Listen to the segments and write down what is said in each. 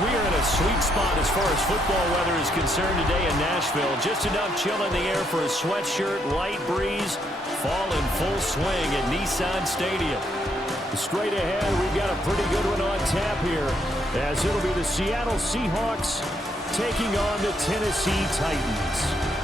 We are in a sweet spot as far as football weather is concerned today in Nashville. Just enough chill in the air for a sweatshirt, light breeze, fall in full swing at Nissan Stadium. Straight ahead, we've got a pretty good one on tap here, as it'll be the Seattle Seahawks taking on the Tennessee Titans.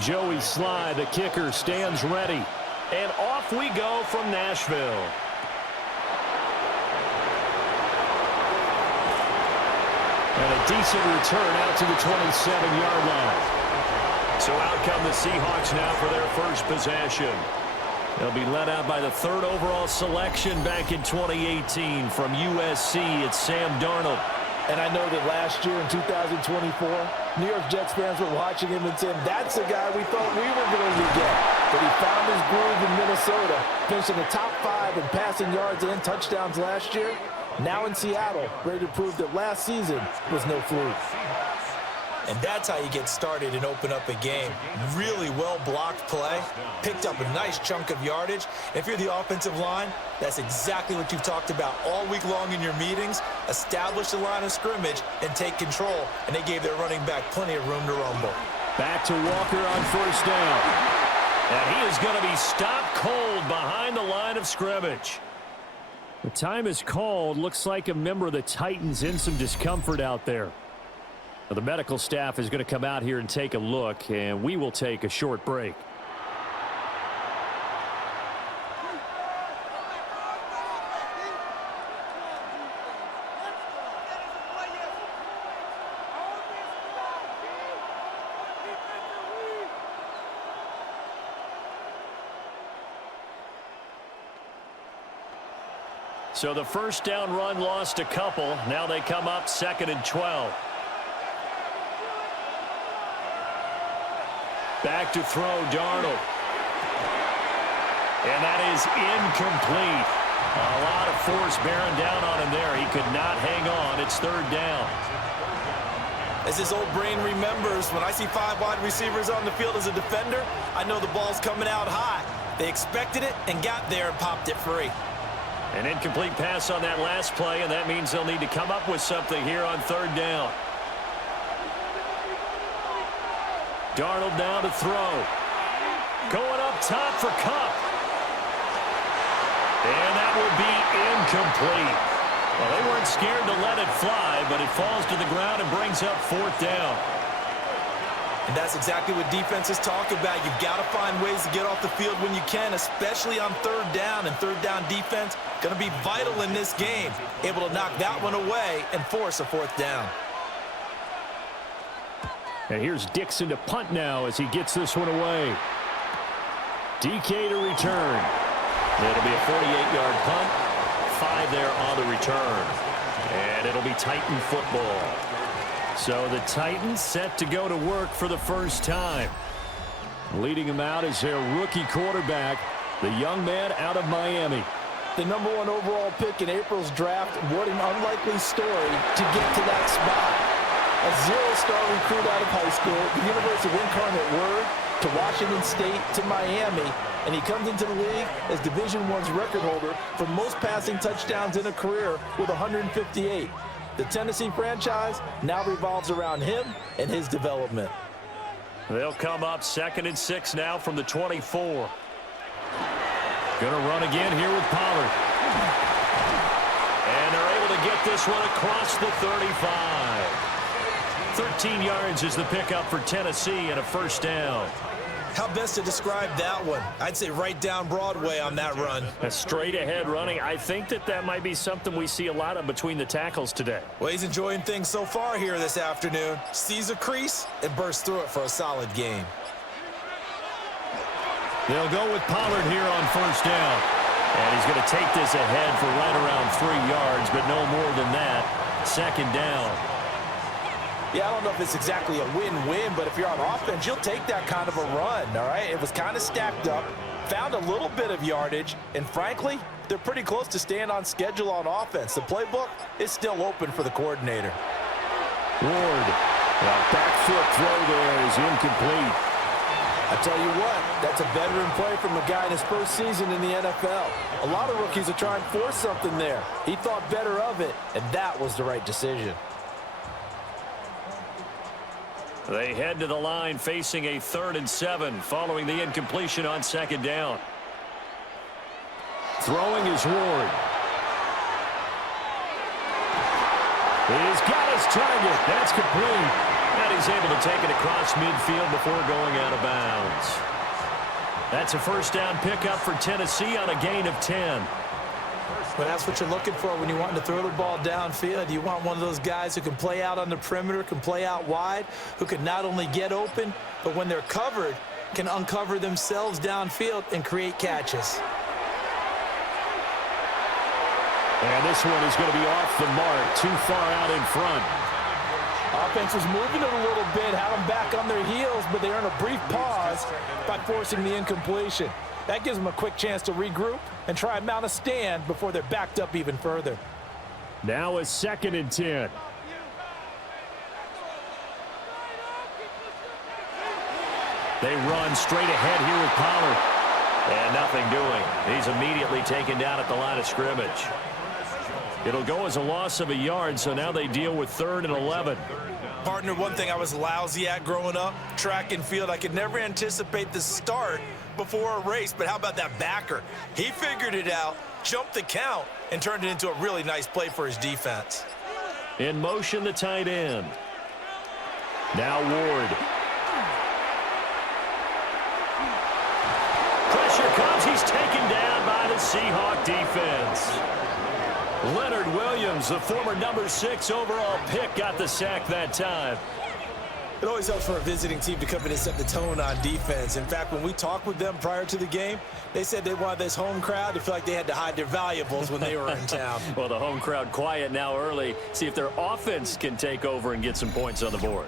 Joey Sly, the kicker, stands ready. And off we go from Nashville. And a decent return out to the 27-yard line. So out come the Seahawks now for their first possession. They'll be led out by the third overall selection back in 2018 from USC. It's Sam Darnold. And I know that last year in 2024, New York Jets fans were watching him and saying, that's the guy we thought we were going to get. But he found his groove in Minnesota, finishing the top 5 in passing yards and touchdowns last year. Now in Seattle, ready to prove that last season was no fluke. And that's how you get started and open up a game. Really well-blocked play, picked up a nice chunk of yardage. If you're the offensive line, that's exactly what you've talked about all week long in your meetings. Establish the line of scrimmage and take control. And they gave their running back plenty of room to rumble. Back to Walker on first down. And he is going to be stopped cold behind the line of scrimmage. The time is called. Looks like a member of the Titans in some discomfort out there. Now, the medical staff is going to come out here and take a look, and we will take a short break. So the first down run lost a couple. Now they come up 2nd and 12. Back to throw, Darnold. And that is incomplete. A lot of force bearing down on him there. He could not hang on. It's 3rd down. As his old brain remembers, when I see 5 wide receivers on the field as a defender, I know the ball's coming out high. They expected it and got there and popped it free. An incomplete pass on that last play, and that means they'll need to come up with something here on 3rd down. Darnold down to throw. Going up top for Kupp. And that will be incomplete. Well, they weren't scared to let it fly, but it falls to the ground and brings up 4th down. And that's exactly what defenses talk about. You've got to find ways to get off the field when you can, especially on 3rd down. And 3rd down defense going to be vital in this game. Able to knock that one away and force a 4th down. And here's Dixon to punt now as he gets this one away. DK to return. It'll be a 48-yard punt. 5 there on the return. And it'll be Titan football. So the Titans set to go to work for the first time. Leading them out is their rookie quarterback, the young man out of Miami. The number 1 overall pick in April's draft. What an unlikely story to get to that spot. A 0-star recruit out of high school, the University of Incarnate Word, to Washington State, to Miami, and he comes into the league as Division I's record holder for most passing touchdowns in a career with 158. The Tennessee franchise now revolves around him and his development. They'll come up 2nd and 6 now from the 24. Going to run again here with Pollard. And they're able to get this one across the 35. 13 yards is the pickup for Tennessee and a 1st down. How best to describe that one? I'd say right down Broadway on that run. A straight ahead running. I think that might be something we see a lot of between the tackles today. Well, he's enjoying things so far here this afternoon. Sees a crease and bursts through it for a solid game. They'll go with Pollard here on 1st down. And he's going to take this ahead for right around 3 yards, but no more than that. Second down. Yeah, I don't know if it's exactly a win-win, but if you're on offense, you'll take that kind of a run, all right? It was kind of stacked up, found a little bit of yardage, and frankly, they're pretty close to staying on schedule on offense. The playbook is still open for the coordinator. Ward, a back foot throw there is incomplete. I tell you what, that's a veteran play from a guy in his first season in the NFL. A lot of rookies are trying to force something there. He thought better of it, and that was the right decision. They head to the line facing a 3rd and 7 following the incompletion on second down. Throwing is Ward. He's got his target. That's complete. And he's able to take it across midfield before going out of bounds. That's a first down pickup for Tennessee on a gain of 10. But that's what you're looking for when you want to throw the ball downfield. You want one of those guys who can play out on the perimeter, can play out wide, who can not only get open, but when they're covered, can uncover themselves downfield and create catches. And this one is going to be off the mark, too far out in front. Offense was moving it a little bit, had them back on their heels, but they earned a brief pause by forcing the incompletion. That gives them a quick chance to regroup and try and mount a stand before they're backed up even further. Now a 2nd and 10. They run straight ahead here with Pollard. And nothing doing. He's immediately taken down at the line of scrimmage. It'll go as a loss of a yard, so now they deal with 3rd and 11. Partner, one thing I was lousy at growing up, track and field, I could never anticipate the start before a race, but how about that backer? He figured it out, jumped the count, and turned it into a really nice play for his defense. In motion, the tight end. Now Ward. Pressure comes. He's taken down by the Seahawk defense. Leonard Williams, the former number 6 overall pick, got the sack that time. It always helps for a visiting team to come in and set the tone on defense. In fact, when we talked with them prior to the game, they said they wanted this home crowd to feel like they had to hide their valuables when they were in town. Well, the home crowd quiet now early. See if their offense can take over and get some points on the board.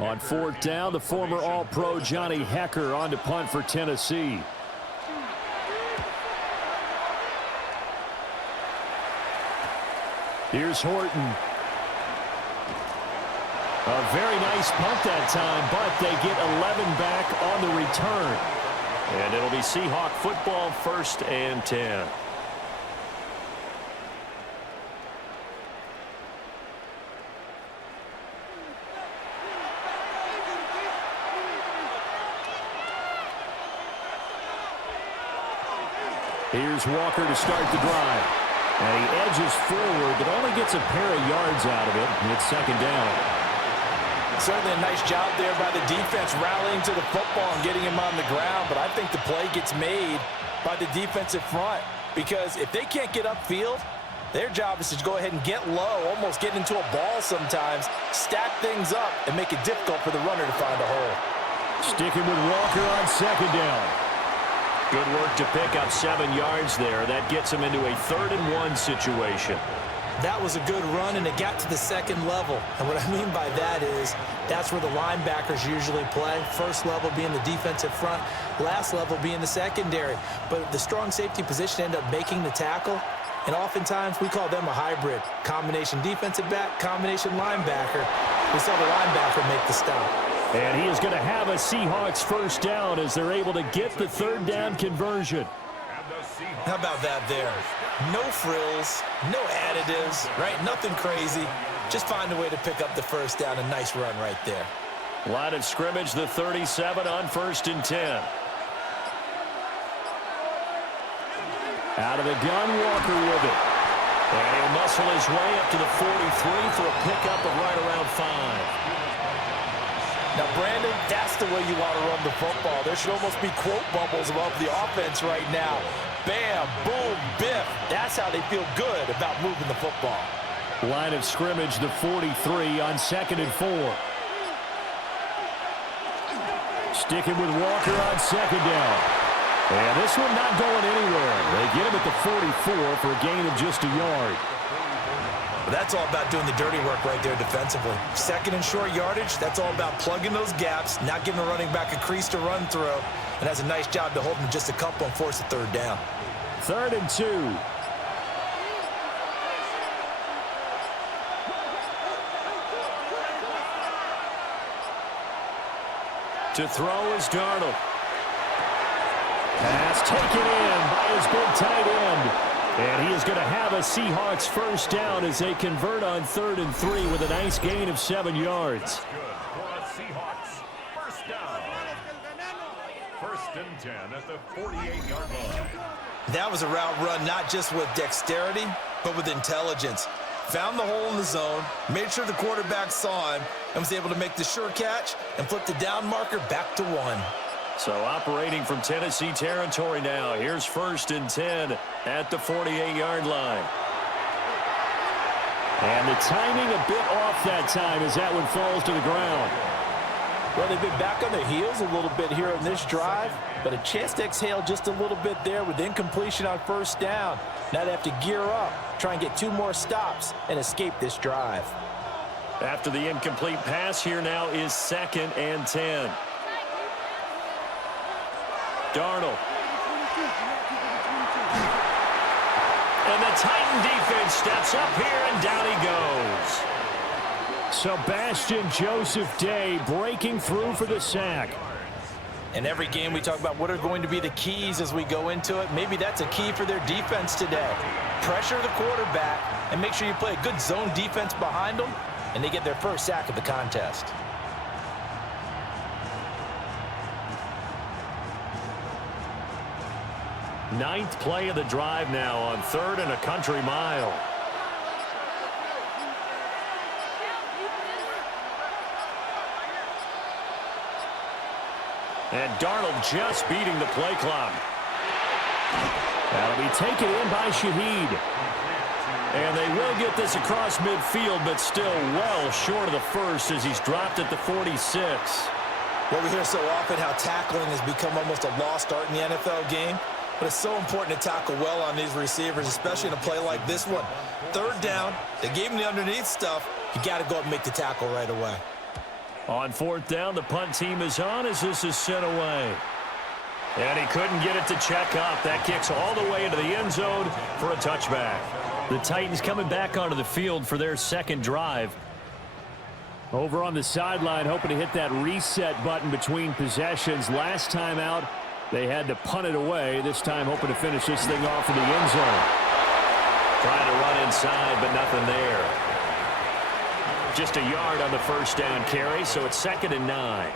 On 4th down, the former All-Pro Johnny Hekker on to punt for Tennessee. Here's Horton. A very nice punt that time, but they get 11 back on the return. And it'll be Seahawk football, 1st and 10. Here's Walker to start the drive. And he edges forward, but only gets a pair of yards out of it. And it's 2nd down. Certainly a nice job there by the defense rallying to the football and getting him on the ground. But I think the play gets made by the defensive front. Because if they can't get upfield, their job is to go ahead and get low, almost get into a ball sometimes, stack things up, and make it difficult for the runner to find a hole. Sticking with Walker on 2nd down. Good work to pick up 7 yards there. That gets him into a 3rd and 1 situation. That was a good run, and it got to the 2nd level. And what I mean by that is that's where the linebackers usually play. First level being the defensive front, last level being the secondary. But the strong safety position ended up making the tackle, and oftentimes we call them a hybrid. Combination defensive back, combination linebacker. We saw the linebacker make the stop. And he is going to have a Seahawks 1st down as they're able to get the 3rd down conversion. How about that there? No frills, no additives, right? Nothing crazy. Just find a way to pick up the 1st down. A nice run right there. Line of scrimmage, the 37 on 1st and 10. Out of the gun, Walker with it. And he'll muscle his way up to the 43 for a pickup of right around 5. Now, Brandon, that's the way you want to run the football. There should almost be quote bubbles above the offense right now. Bam, boom, biff. That's how they feel good about moving the football. Line of scrimmage, the 43 on 2nd and 4. Sticking with Walker on 2nd down. And this one not going anywhere. They get him at the 44 for a gain of just a yard. Well, that's all about doing the dirty work right there defensively. 2nd and short yardage, that's all about plugging those gaps, not giving a running back a crease to run through, and has a nice job to hold him just a couple and force a 3rd down. 3rd and 2. To throw is Darnold. Pass taken in by his big tight end. And he is going to have a Seahawks 1st down as they convert on 3rd and 3 with a nice gain of 7 yards. Seahawks 1st down. 1st and 10 at the 48-yard line. That was a route run not just with dexterity, but with intelligence. Found the hole in the zone, made sure the quarterback saw him, and was able to make the sure catch and flip the down marker back to 1. So operating from Tennessee territory now. Here's 1st and 10 at the 48-yard line. And the timing a bit off that time as that one falls to the ground. Well, they've been back on their heels a little bit here in this drive, but a chance to exhale just a little bit there with incompletion on 1st down. Now they have to gear up, try and get 2 more stops, and escape this drive. After the incomplete pass, here now is 2nd and 10. Darnold. And the Titan defense steps up here, and down he goes. Sebastian Joseph Day breaking through for the sack. In every game we talk about what are going to be the keys as we go into it. Maybe that's a key for their defense today. Pressure the quarterback and make sure you play a good zone defense behind them, and they get their 1st sack of the contest. Ninth play of the drive now on 3rd and a country mile. And Darnold just beating the play clock. That'll be taken in by Shaheed. And they will get this across midfield, but still well short of the 1st as he's dropped at the 46. Well, we hear so often how tackling has become almost a lost art in the NFL game. But it's so important to tackle well on these receivers, especially in a play like this one. 3rd down, they gave him the underneath stuff. You got to go up and make the tackle right away. On 4th down, the punt team is on as this is sent away. And he couldn't get it to check up. That kicks all the way into the end zone for a touchback. The Titans coming back onto the field for their 2nd drive. Over on the sideline, hoping to hit that reset button between possessions. Last time out, they had to punt it away. This time hoping to finish this thing off in the end zone. Trying to run inside, but nothing there. Just a yard on the 1st down carry, so it's 2nd and 9.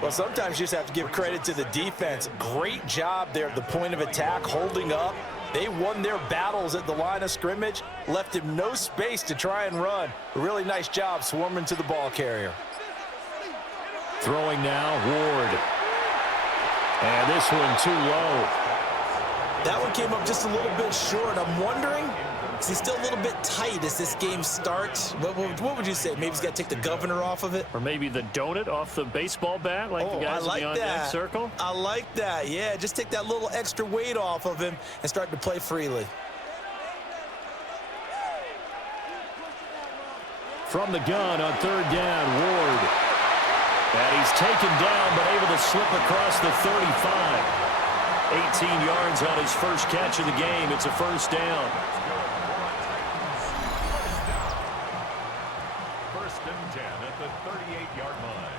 Well, sometimes you just have to give credit to the defense. Great job there at the point of attack, holding up. They won their battles at the line of scrimmage, left him no space to try and run. A really nice job swarming to the ball carrier. Throwing now, Ward. And this one too low. That one came up just a little bit short. I'm wondering, is he still a little bit tight as this game starts? What would you say? Maybe he's got to take the governor off of it? Or maybe the donut off the baseball bat like the guys in the on-deck circle? I like that. Yeah, just take that little extra weight off of him and start to play freely. From the gun on 3rd down, Ward. And he's taken down but able to slip across the 35. 18 yards on his 1st catch of the game. It's a 1st down. 1st and 10 at the 38-yard line.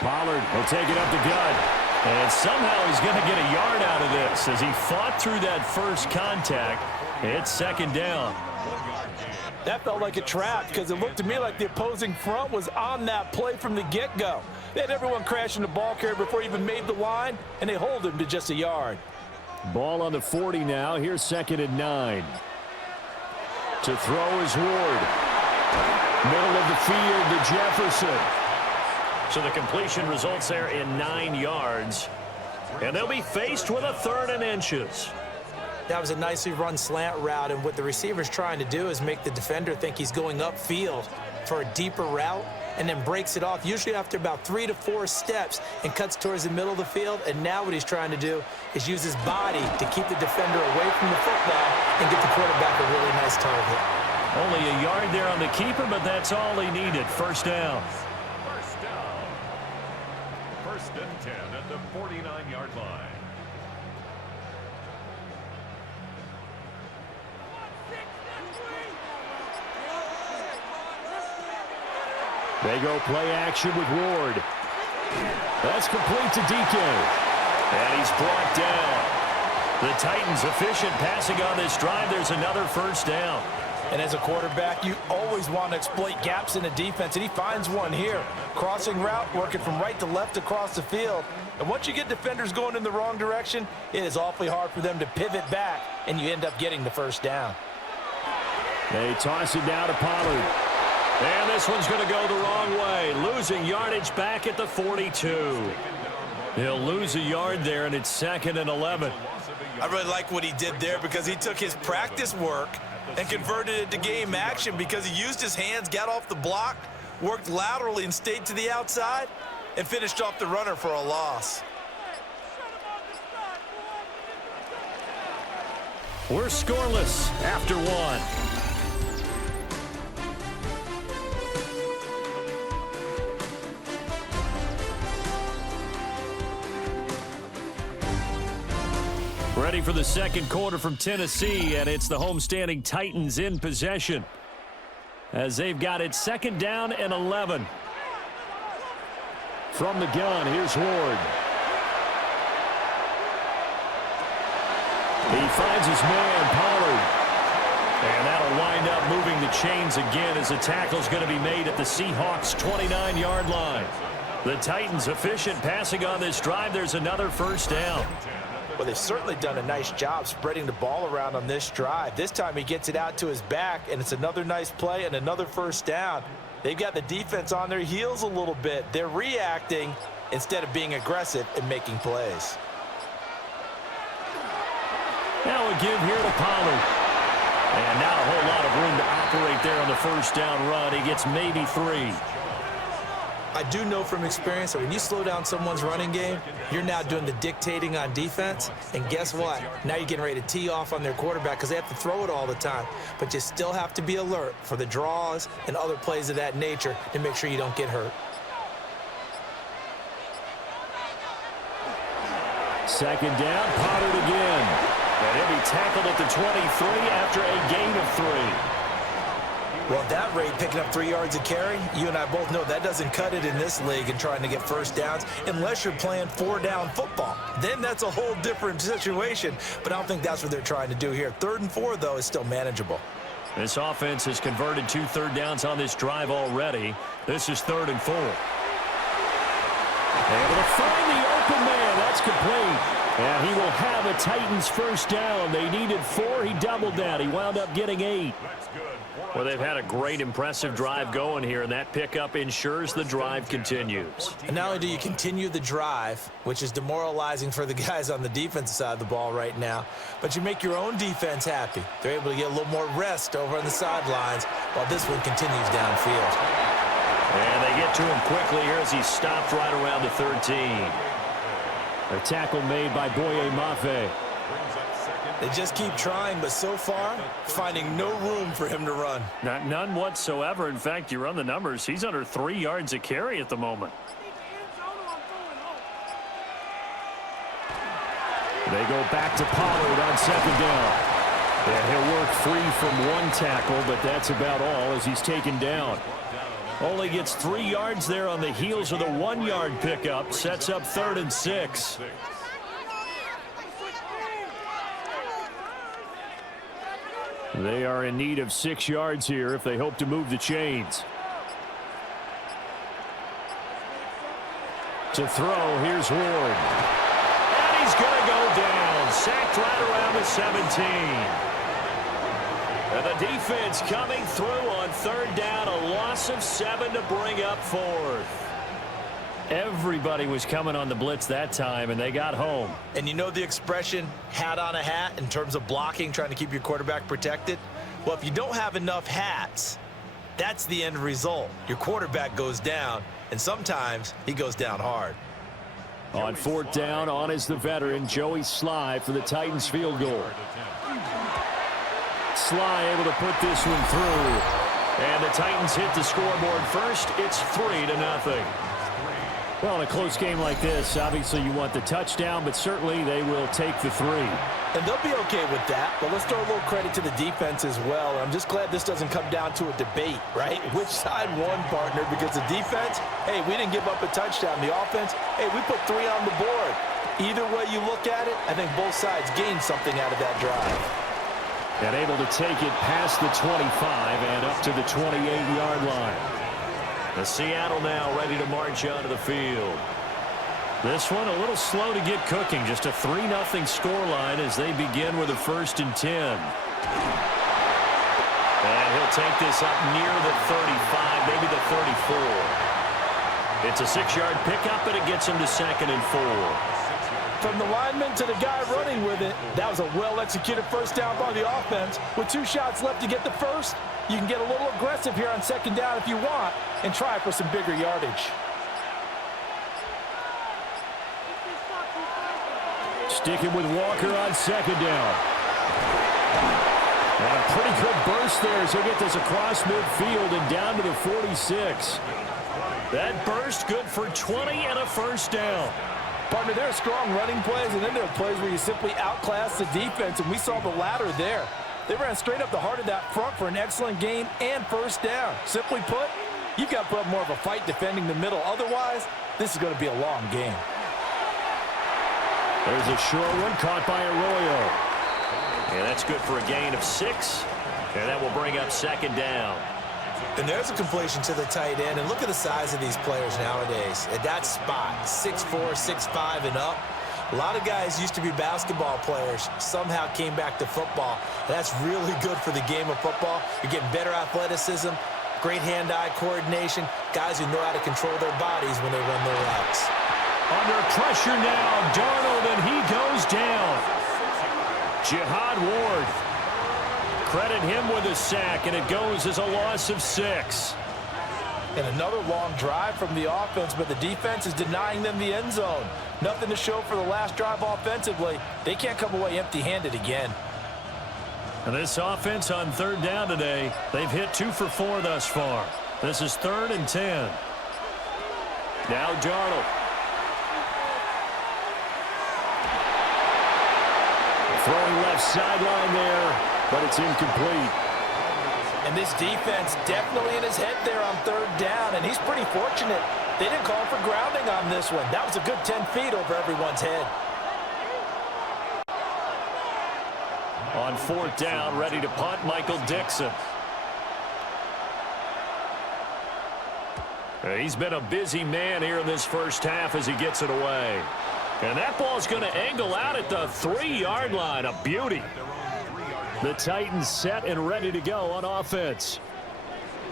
Pollard will take it up the gut. And somehow he's going to get a yard out of this as he fought through that 1st contact. It's 2nd down. That felt like a trap because it looked to me like the opposing front was on that play from the get-go. They had everyone crashing the ball carrier before he even made the line, and they hold him to just a yard. Ball on the 40 now. Here's 2nd and 9. To throw is Ward. Middle of the field to Jefferson. So the completion results there in 9 yards. And they'll be faced with a 3rd and inches. That was a nicely run slant route, and what the receiver's trying to do is make the defender think he's going upfield for a deeper route, and then breaks it off, usually after about 3 to 4 steps, and cuts towards the middle of the field. And now what he's trying to do is use his body to keep the defender away from the football and get the quarterback a really nice target. Only a yard there on the keeper, but that's all he needed. 1st down. 1st and 10 at the 49-yard line. They go play action with Ward. That's complete to DK. And he's brought down. The Titans efficient passing on this drive. There's another 1st down. And as a quarterback, you always want to exploit gaps in the defense, and he finds one here. Crossing route, working from right to left across the field. And once you get defenders going in the wrong direction, it is awfully hard for them to pivot back, and you end up getting the 1st down. They toss it down to Pollard. And this one's going to go the wrong way. Losing yardage back at the 42. He'll lose a yard there, and it's 2nd and 11. I really like what he did there because he took his practice work and converted it to game action because he used his hands, got off the block, worked laterally and stayed to the outside, and finished off the runner for a loss. We're scoreless after 1. Ready for the 2nd quarter from Tennessee, and it's the homestanding Titans in possession as they've got it 2nd down and 11. From the gun, here's Ward. He finds his man, Pollard. And that'll wind up moving the chains again as the tackle's going to be made at the Seahawks' 29-yard line. The Titans efficient passing on this drive. There's another 1st down. Well, they've certainly done a nice job spreading the ball around on this drive. This time he gets it out to his back, and it's another nice play and another 1st down. They've got the defense on their heels a little bit. They're reacting instead of being aggressive and making plays. Now a give here to Pollard. And not a whole lot of room to operate there on the 1st down run. He gets maybe 3. I do know from experience that when you slow down someone's running game, you're now doing the dictating on defense. And guess what? Now you're getting ready to tee off on their quarterback because they have to throw it all the time. But you still have to be alert for the draws and other plays of that nature to make sure you don't get hurt. 2nd down, Pollard again. And he'll be tackled at the 23 after a gain of 3. Well, at that rate, picking up 3 yards a carry, you and I both know that doesn't cut it in this league and trying to get 1st downs unless you're playing 4-down football. Then that's a whole different situation, but I don't think that's what they're trying to do here. 3rd and 4, though, is still manageable. This offense has converted 2 3rd downs on this drive already. This is 3rd and 4. Able to find the open man. That's complete. And he will have a Titans 1st down. They needed 4. He doubled that. He wound up getting 8. Well, they've had a great, impressive drive going here, and that pickup ensures the drive continues. And not only do you continue the drive, which is demoralizing for the guys on the defensive side of the ball right now, but you make your own defense happy. They're able to get a little more rest over on the sidelines while this one continues downfield. And they get to him quickly here as he stopped right around the 13. A tackle made by Boye Mafe. They just keep trying, but so far, finding no room for him to run. None whatsoever. In fact, you run the numbers. He's under 3 yards a carry at the moment. They go back to Pollard on 2nd down. And he'll work free from 1 tackle, but that's about all as he's taken down. Only gets 3 yards there on the heels of the 1-yard pickup. Sets up 3rd and 6. They are in need of 6 yards here if they hope to move the chains. To throw, here's Ward. And he's going to go down. Sacked right around the 17. And the defense coming through on 3rd down. A loss of 7 to bring up 4th. Everybody was coming on the blitz that time, and they got home. And you know the expression, hat on a hat, in terms of blocking, trying to keep your quarterback protected? Well, if you don't have enough hats, that's the end result. Your quarterback goes down, and sometimes he goes down hard. On 4th down, on is the veteran, Joey Sly, for the Titans field goal. Sly able to put this one through. And the Titans hit the scoreboard first. It's 3-0. Well, in a close game like this, obviously you want the touchdown, but certainly they will take the 3. And they'll be okay with that, but let's throw a little credit to the defense as well. I'm just glad this doesn't come down to a debate, right? Which side won, partner? Because the defense, hey, we didn't give up a touchdown. The offense, hey, we put 3 on the board. Either way you look at it, I think both sides gained something out of that drive. And able to take it past the 25 and up to the 28-yard line. The Seattle now ready to march onto the field. This one a little slow to get cooking. Just a 3-0 scoreline as they begin with a 1st and 10. And he'll take this up near the 35, maybe the 34. It's a 6-yard pickup, and it gets him to 2nd and 4. From the lineman to the guy running with it, that was a well-executed 1st down by the offense. With 2 shots left to get the first, you can get a little aggressive here on 2nd down if you want and try for some bigger yardage. Sticking with Walker on 2nd down. And a pretty good burst there, so he'll get this across midfield and down to the 46. That burst good for 20 and a 1st down. Partner, there are strong running plays, and then there are plays where you simply outclass the defense, and we saw the latter there. They ran straight up the heart of that front for an excellent gain and 1st down. Simply put, you've got to put up more of a fight defending the middle. Otherwise, this is going to be a long game. There's a short one caught by Arroyo. And that's good for a gain of 6. And that will bring up 2nd down. And there's a completion to the tight end. And look at the size of these players nowadays. At that spot, 6'4", 6'5", and up. A lot of guys used to be basketball players, somehow came back to football. That's really good for the game of football. You're getting better athleticism, great hand-eye coordination, guys who know how to control their bodies when they run their routes. Under pressure now, Darnold, and he goes down. Jihad Ward. Credit him with a sack, and it goes as a loss of 6. And another long drive from the offense, but the defense is denying them the end zone. Nothing to show for the last drive offensively. They can't come away empty-handed again. And this offense on 3rd down today, they've hit 2 for 4 thus far. This is 3rd and 10. Now Darnold. Throwing left sideline there, but it's incomplete. And this defense definitely in his head there on 3rd down, and he's pretty fortunate. They didn't call for grounding on this one. That was a good 10 feet over everyone's head. On 4th down, ready to punt, Michael Dixon. He's been a busy man here in this first half as he gets it away. And that ball's going to angle out at the 3-yard line. A beauty. The Titans set and ready to go on offense.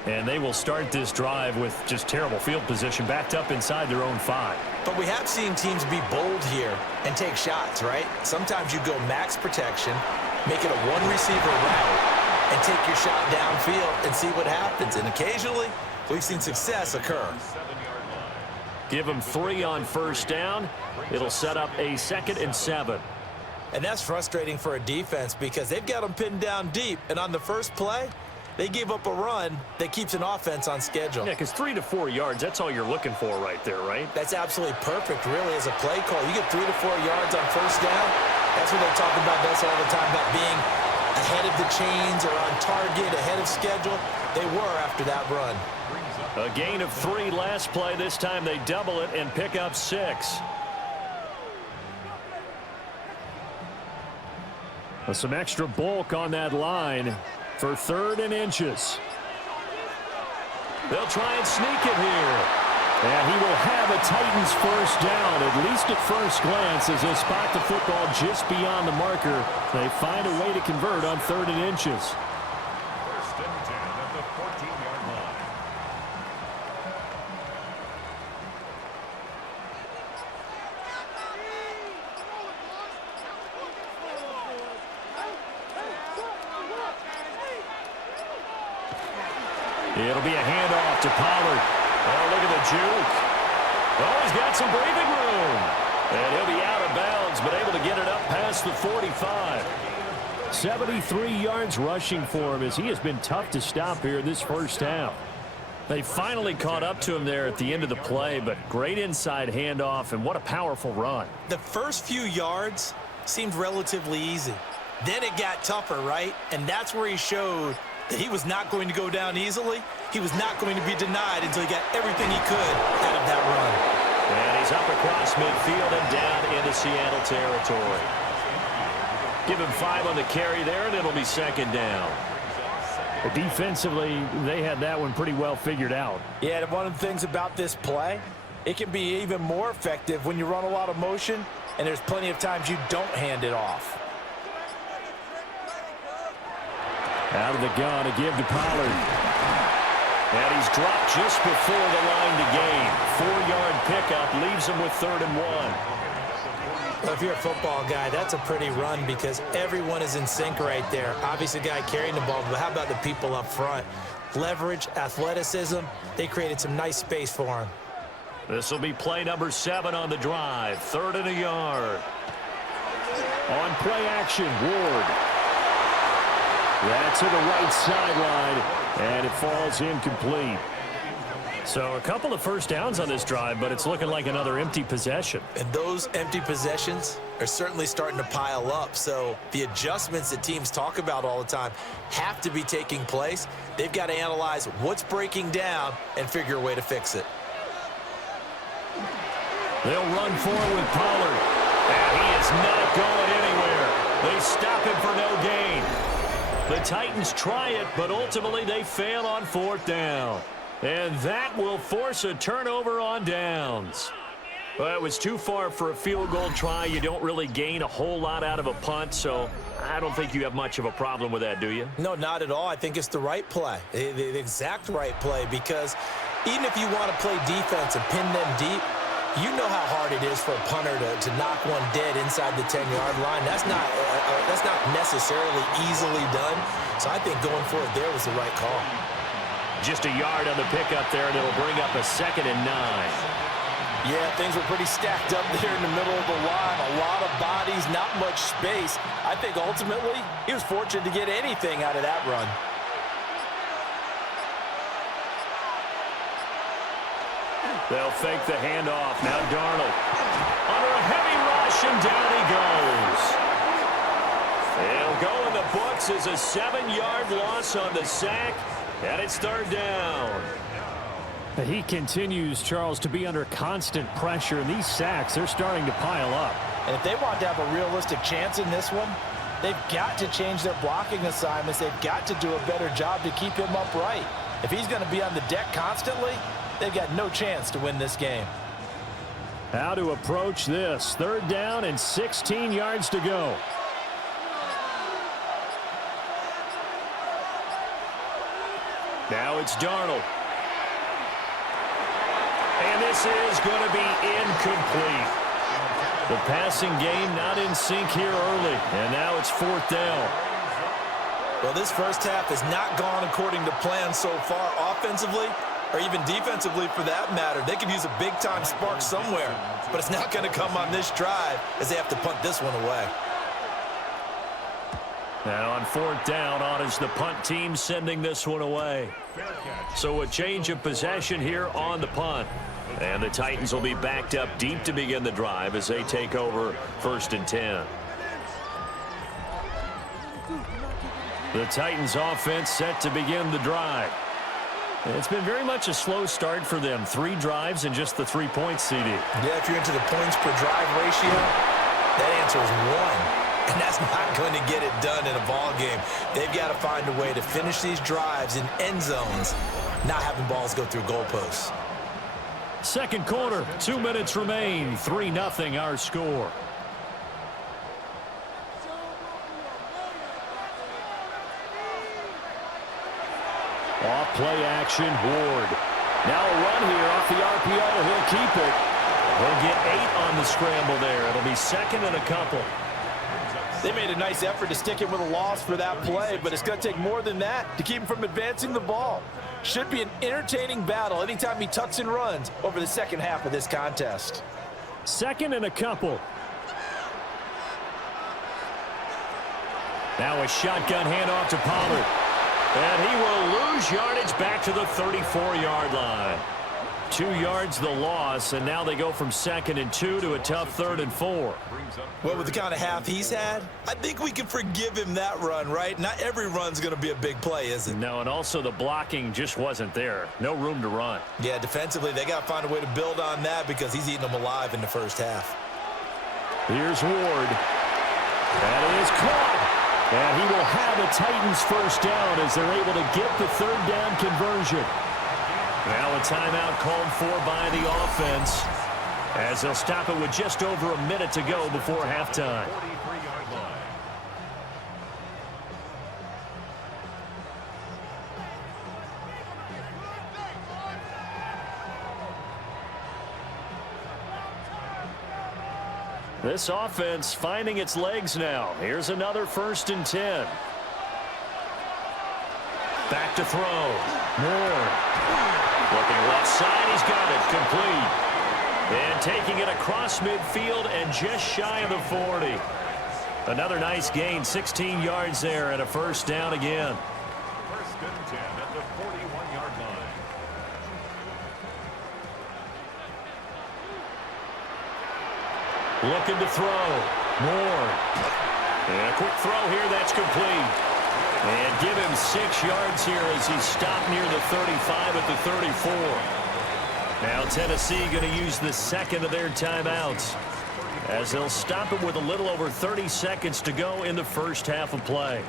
And they will start this drive with just terrible field position, backed up inside their own 5. But we have seen teams be bold here and take shots, right? Sometimes you go max protection, make it a one-receiver route, and take your shot downfield and see what happens. And occasionally, we've seen success occur. Give them 3 on 1st down. It'll set up a 2nd and 7. And that's frustrating for a defense because they've got them pinned down deep. And on the first play, they gave up a run that keeps an offense on schedule. Yeah, because 3 to 4 yards, that's all you're looking for right there, right? That's absolutely perfect, really, as a play call. You get 3 to 4 yards on 1st down. That's what they talk about us all the time, about being ahead of the chains or on target, ahead of schedule. They were after that run. A gain of 3 last play. This time they double it and pick up 6. With some extra bulk on that line for 3rd and inches. They'll try and sneak it here. And he will have a Titans first down, at least at first glance, as they spot the football just beyond the marker. They find a way to convert on 3rd and inches. First and 10 at the 14-yard line. It'll be a handoff to Pollard. Oh, look at the juke. Oh, he's got some breathing room. And he'll be out of bounds, but able to get it up past the 45. 73 yards rushing for him as he has been tough to stop here this first half. They finally caught up to him there at the end of the play, but great inside handoff, and what a powerful run. The first few yards seemed relatively easy. Then it got tougher, right? And that's where he showed that he was not going to go down easily. He was not going to be denied until he got everything he could out of that run. And he's up across midfield and down into Seattle territory. Give him 5 on the carry there, and it'll be 2nd down. Defensively, they had that one pretty well figured out. Yeah, and one of the things about this play, it can be even more effective when you run a lot of motion, and there's plenty of times you don't hand it off. Out of the gun, a give to Pollard. And he's dropped just before the line to gain. 4-yard pickup leaves him with 3rd and 1. Well, if you're a football guy, that's a pretty run because everyone is in sync right there. Obviously, the guy carrying the ball, but how about the people up front? Leverage, athleticism, they created some nice space for him. This will be play number 7 on the drive. 3rd and a yard. On play action, Ward. That's to the right sideline, and it falls incomplete. So a couple of first downs on this drive, but it's looking like another empty possession. And those empty possessions are certainly starting to pile up. So the adjustments that teams talk about all the time have to be taking place. They've got to analyze what's breaking down and figure a way to fix it. They'll run forward with Pollard. And he is not going anywhere. They stop him for no gain. The Titans try it, but ultimately they fail on 4th down. And that will force a turnover on downs. Well, it was too far for a field goal try. You don't really gain a whole lot out of a punt, so I don't think you have much of a problem with that, do you? No, not at all. I think it's the right play, the exact right play, because even if you want to play defense and pin them deep, you know how hard it is for a punter to knock one dead inside the 10-yard line. That's not necessarily easily done. So I think going for it there was the right call. Just a yard on the pickup there, and it'll bring up a 2nd and 9. Yeah, things were pretty stacked up there in the middle of the line. A lot of bodies, not much space. I think ultimately he was fortunate to get anything out of that run. They'll fake the handoff. Now Darnold. Under a heavy rush, and down he goes. It'll go in the books as a 7-yard loss on the sack, and it's 3rd down. He continues, Charles, to be under constant pressure, and these sacks, they're starting to pile up. And if they want to have a realistic chance in this one, they've got to change their blocking assignments. They've got to do a better job to keep him upright. If he's going to be on the deck constantly, they've got no chance to win this game. How to approach this. 3rd down and 16 yards to go. Now it's Darnold. And this is going to be incomplete. The passing game not in sync here early. And now it's 4th down. Well, this first half has not gone according to plan so far offensively, or even defensively for that matter. They could use a big-time spark somewhere, but it's not going to come on this drive as they have to punt this one away. Now on 4th down, on is the punt team sending this one away. So a change of possession here on the punt. And the Titans will be backed up deep to begin the drive as they take over 1st and 10. The Titans offense set to begin the drive. It's been very much a slow start for them. 3 drives and just the 3 points, CD. Yeah, if you're into the points per drive ratio, that answer is 1. And that's not going to get it done in a ball game. They've got to find a way to finish these drives in end zones, not having balls go through goalposts. Second quarter, 2 minutes remain. 3-0 our score. Off play action, Ward. Now a run here off the RPO. He'll keep it. He'll get 8 on the scramble there. It'll be second and a couple. They made a nice effort to stick him with a loss for that play, but it's going to take more than that to keep him from advancing the ball. Should be an entertaining battle anytime he tucks and runs over the second half of this contest. Second and a couple. Now a shotgun handoff to Pollard. And he will lose yardage back to the 34-yard line. 2 yards the loss, and now they go from 2nd and 2 to a tough 3rd and 4. Well, with the kind of half he's had, I think we can forgive him that run, right? Not every run's going to be a big play, is it? No, and also the blocking just wasn't there. No room to run. Yeah, defensively, they got to find a way to build on that because he's eating them alive in the first half. Here's Ward. That is caught. And he will have the Titans first down as they're able to get the 3rd down conversion. Now a timeout called for by the offense as they'll stop it with just over a minute to go before halftime. 43-yard line. This offense finding its legs now. Here's another 1st and 10. Back to throw. Moore. Looking left side, he's got it, complete. And taking it across midfield and just shy of the 40. Another nice gain, 16 yards there and a first down again. 1st and 10 at the 41-yard line. Looking to throw. Moore. And a quick throw here, that's complete. And give him 6 yards here as he stopped near the 35 at the 34. Now Tennessee going to use the second of their timeouts as they'll stop it with a little over 30 seconds to go in the first half of play.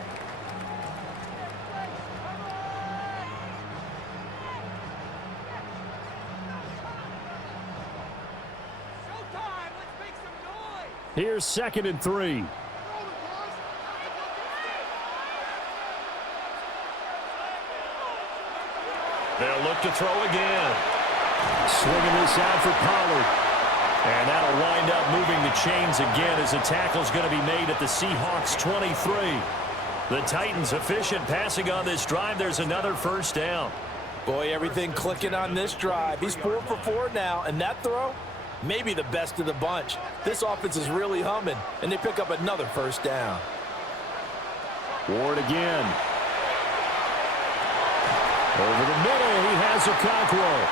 Here's 2nd and 3. They'll look to throw again. Swinging this out for Pollard. And that'll wind up moving the chains again as the tackle's going to be made at the Seahawks 23. The Titans efficient passing on this drive. There's another first down. Boy, everything clicking on this drive. He's 4 for 4 now, and that throw, maybe the best of the bunch. This offense is really humming, and they pick up another first down. Ward again. Over the middle, he has Okonkwo.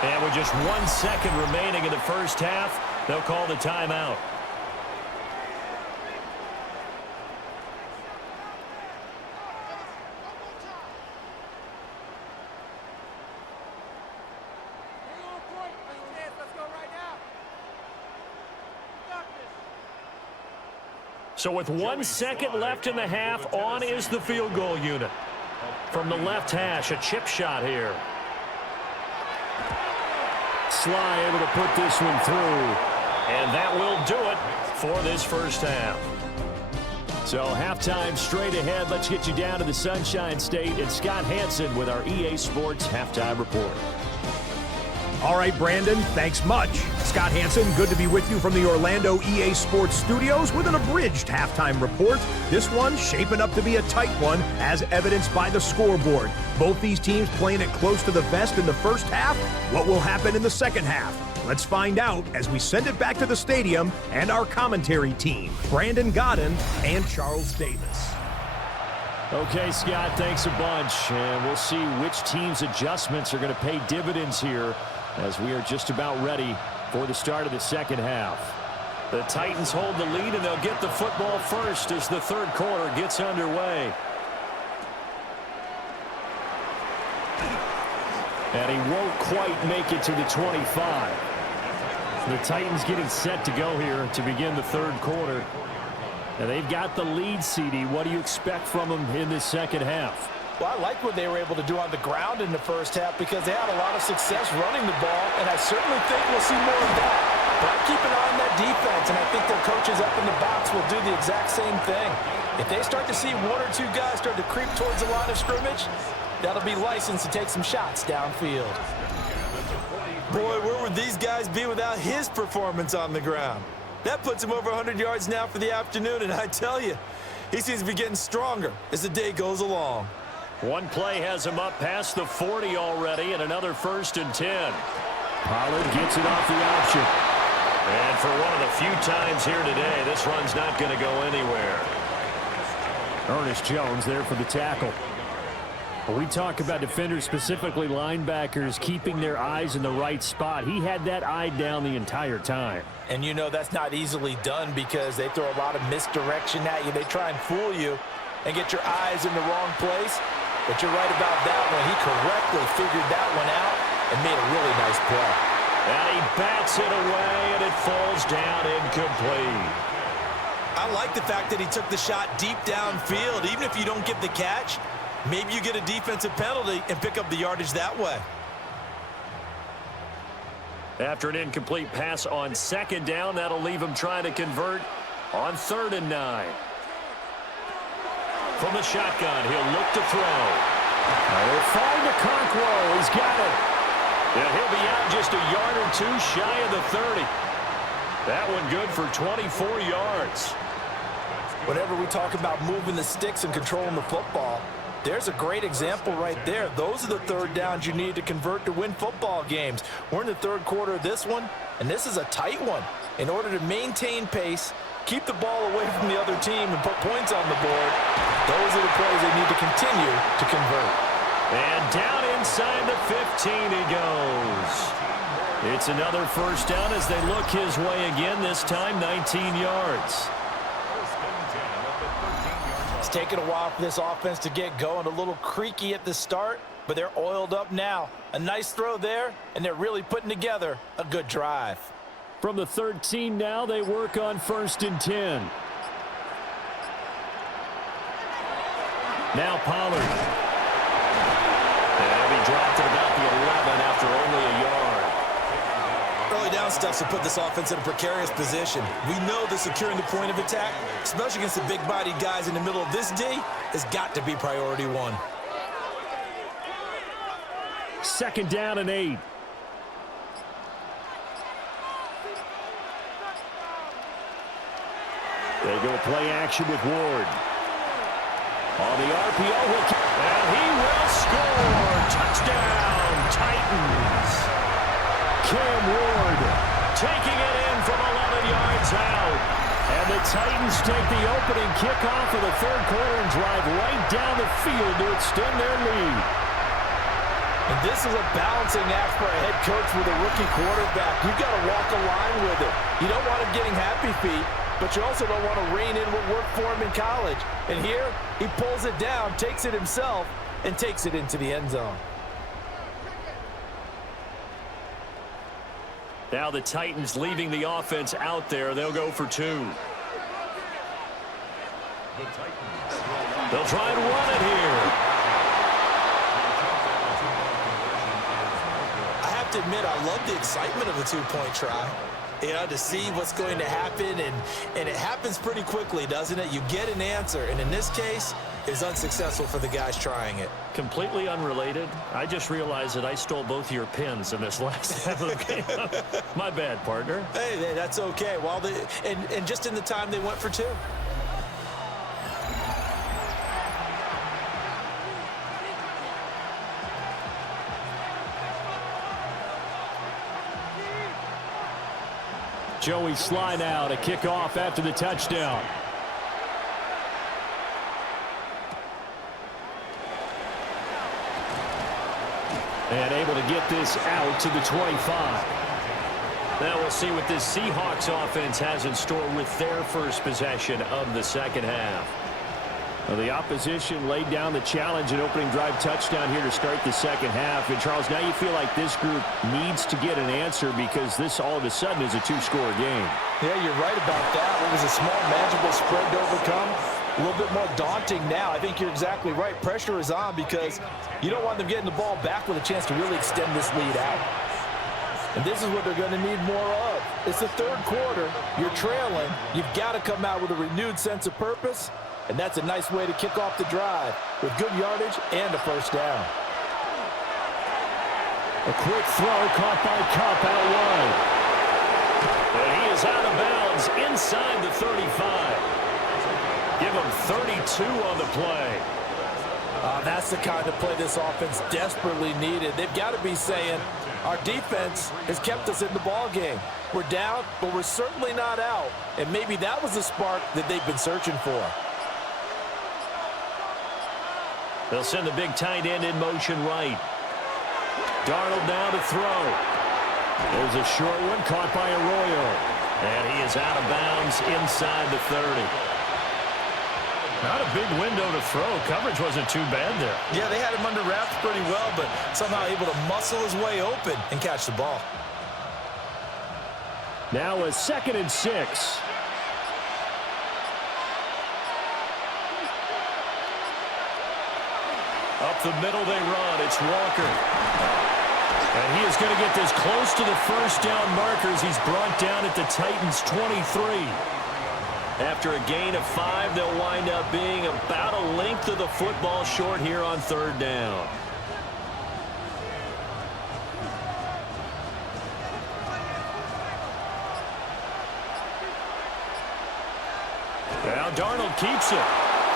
And with just 1 second remaining in the first half, they'll call the timeout. So with 1 second left in the half, on is the field goal unit. From the left hash, a chip shot here. Sly able to put this one through. And that will do it for this first half. So halftime straight ahead. Let's get you down to the Sunshine State. And Scott Hansen with our EA Sports Halftime Report. All right, Brandon, thanks much. Scott Hansen, good to be with you from the Orlando EA Sports Studios with an abridged halftime report. This one shaping up to be a tight one, as evidenced by the scoreboard. Both these teams playing it close to the vest in the first half. What will happen in the second half? Let's find out as we send it back to the stadium and our commentary team, Brandon Godden and Charles Davis. Okay, Scott, thanks a bunch. And we'll see which team's adjustments are going to pay dividends here as we are just about ready for the start of the second half. The Titans hold the lead, and they'll get the football first as the third quarter gets underway. And he won't quite make it to the 25. The Titans getting set to go here to begin the third quarter. And they've got the lead, CD. What do you expect from them in this second half? Well, I like what they were able to do on the ground in the first half because they had a lot of success running the ball, and I certainly think we'll see more of that. But I keep an eye on that defense, and I think their coaches up in the box will do the exact same thing. If they start to see one or two guys start to creep towards the line of scrimmage, that'll be licensed to take some shots downfield. Boy, where would these guys be without his performance on the ground? That puts him over 100 yards now for the afternoon, and I tell you, he seems to be getting stronger as the day goes along. One play has him up past the 40 already, and another 1st and 10. Pollard gets it off the option. And for one of the few times here today, this run's not going to go anywhere. Ernest Jones there for the tackle. When we talk about defenders, specifically linebackers, keeping their eyes in the right spot, he had that eye down the entire time. And you know that's not easily done because they throw a lot of misdirection at you. They try and fool you and get your eyes in the wrong place. But you're right about that one. He correctly figured that one out and made a really nice play. And he bats it away, and it falls down incomplete. I like the fact that he took the shot deep downfield. Even if you don't get the catch, maybe you get a defensive penalty and pick up the yardage that way. After an incomplete pass on 2nd down, that'll leave him trying to convert on 3rd and 9. From the shotgun, he'll look to throw. They'll find Okonkwo. He's got it. And he'll be out just a yard or two shy of the 30. That one good for 24 yards. Whenever we talk about moving the sticks and controlling the football, there's a great example right there. Those are the 3rd downs you need to convert to win football games. We're in the 3rd quarter of this one, and this is a tight one. In order to maintain pace, keep the ball away from the other team, and put points on the board, those are the plays they need to continue to convert. And down inside the 15 he goes. It's another 1st down as they look his way again, this time 19 yards. It's taken a while for this offense to get going. A little creaky at the start, but they're oiled up now. A nice throw there, and they're really putting together a good drive. From the 13 now, they work on 1st and 10. Now Pollard. And he dropped at about the 11 after only a yard. Early down stuff to put this offense in a precarious position. We know that securing the point of attack, especially against the big-bodied guys in the middle of this D, has got to be priority one. 2nd down and 8. They go play action with Ward. On the RPO, and he will score. Touchdown, Titans. Cam Ward taking it in from 11 yards out. And the Titans take the opening kickoff of the 3rd quarter and drive right down the field to extend their lead. And this is a balancing act for a head coach with a rookie quarterback. You've got to walk a line with it. You don't want him getting happy feet, but you also don't want to rein in what worked for him in college. And here, he pulls it down, takes it himself, and takes it into the end zone. Now the Titans leaving the offense out there. They'll go for 2. They'll try and run it here. I have to admit, I love the excitement of the 2-point try. You know, to see what's going to happen, and it happens pretty quickly, doesn't it? You get an answer, and in this case, it's unsuccessful for the guys trying it. Completely unrelated. I just realized that I stole both of your pins in this last half of the game. My bad, partner. Hey, that's okay. Well, and just in the time they went for 2. Joey Sly now to kick off after the touchdown. And able to get this out to the 25. Now we'll see what this Seahawks offense has in store with their first possession of the second half. Well, the opposition laid down the challenge and opening drive touchdown here to start the second half. And, Charles, now you feel like this group needs to get an answer because this all of a sudden is a two-score game. Yeah, you're right about that. It was a small, manageable spread to overcome. A little bit more daunting now. I think you're exactly right. Pressure is on because you don't want them getting the ball back with a chance to really extend this lead out. And this is what they're going to need more of. It's the third quarter. You're trailing. You've got to come out with a renewed sense of purpose. And that's a nice way to kick off the drive with good yardage and a first down. A quick throw caught by Kupp out wide. And he is out of bounds inside the 35. Give him 32 on the play. That's the kind of play this offense desperately needed. They've got to be saying, our defense has kept us in the ball game. We're down, but we're certainly not out. And maybe that was the spark that they've been searching for. They'll send the big tight end in motion right. Darnold now to throw. There's a short one caught by Arroyo. And he is out of bounds inside the 30. Not a big window to throw. Coverage wasn't too bad there. Yeah, they had him under wraps pretty well, but somehow able to muscle his way open and catch the ball. Now a 2nd and 6. Up the middle they run. It's Walker. And he is going to get this close to the first down markers. He's brought down at the Titans' 23. After a gain of 5, they'll wind up being about a length of the football short here on 3rd down. Now Darnold keeps it.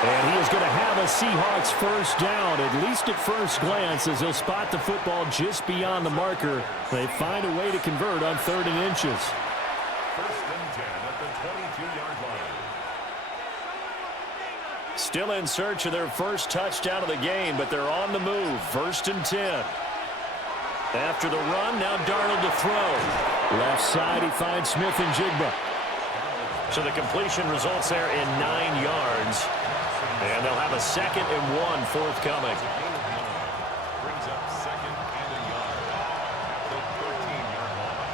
And he is going to have a Seahawks first down, at least at first glance, as he'll spot the football just beyond the marker. They find a way to convert on 3rd and inches. 1st and 10 at the 22-yard line. Still in search of their first touchdown of the game, but they're on the move. 1st and 10. After the run, now Darnold to throw. Left side, he finds Smith and Jigba. So the completion results there in 9 yards. And they'll have a 2nd and 1 forthcoming. Brings up 2nd and a yard at the 13-yard line.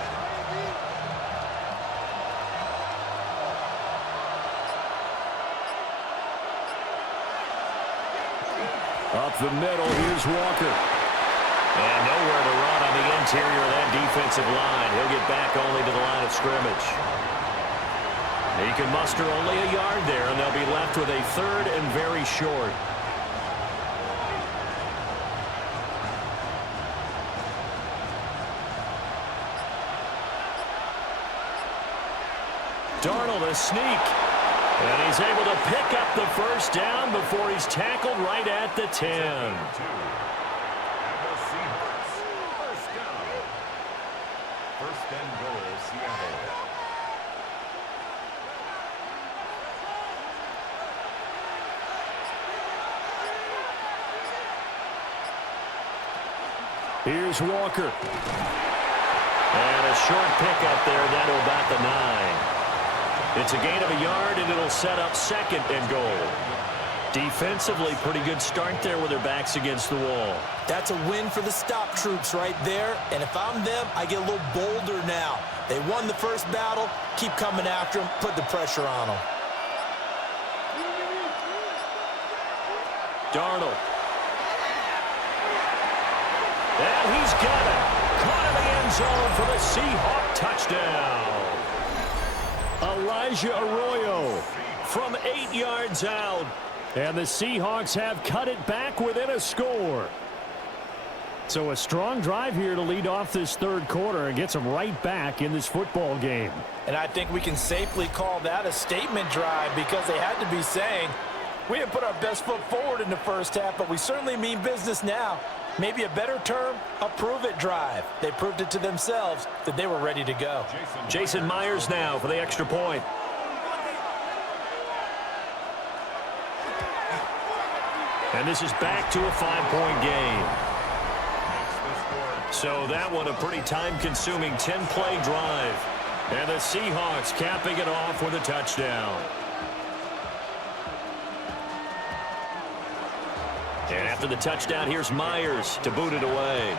Up the middle, here's Walker. And nowhere to run on the interior of that defensive line. He'll get back only to the line of scrimmage. He can muster only a yard there, and they'll be left with a 3rd and very short. Darnold a sneak. And he's able to pick up the first down before he's tackled right at the 10. And the Seahawks first down. 1st and goal, Seattle. Here's Walker. And a short pickup there down to about the 9. It's a gain of a yard, and it'll set up 2nd and goal. Defensively, pretty good start there with their backs against the wall. That's a win for the stop troops right there. And if I'm them, I get a little bolder now. They won the first battle. Keep coming after them. Put the pressure on them. Darnold. And he's got it. Caught in the end zone for the Seahawk touchdown. Elijah Arroyo from 8 yards out. And the Seahawks have cut it back within a score. So a strong drive here to lead off this 3rd quarter and gets them right back in this football game. And I think we can safely call that a statement drive because they had to be saying, we didn't put our best foot forward in the first half, but we certainly mean business now. Maybe a better term, a prove-it drive. They proved it to themselves that they were ready to go. Jason Myers now for the extra point. And this is back to a 5-point game. So that one a pretty time-consuming 10-play drive. And the Seahawks capping it off with a touchdown. And after the touchdown, here's Myers to boot it away.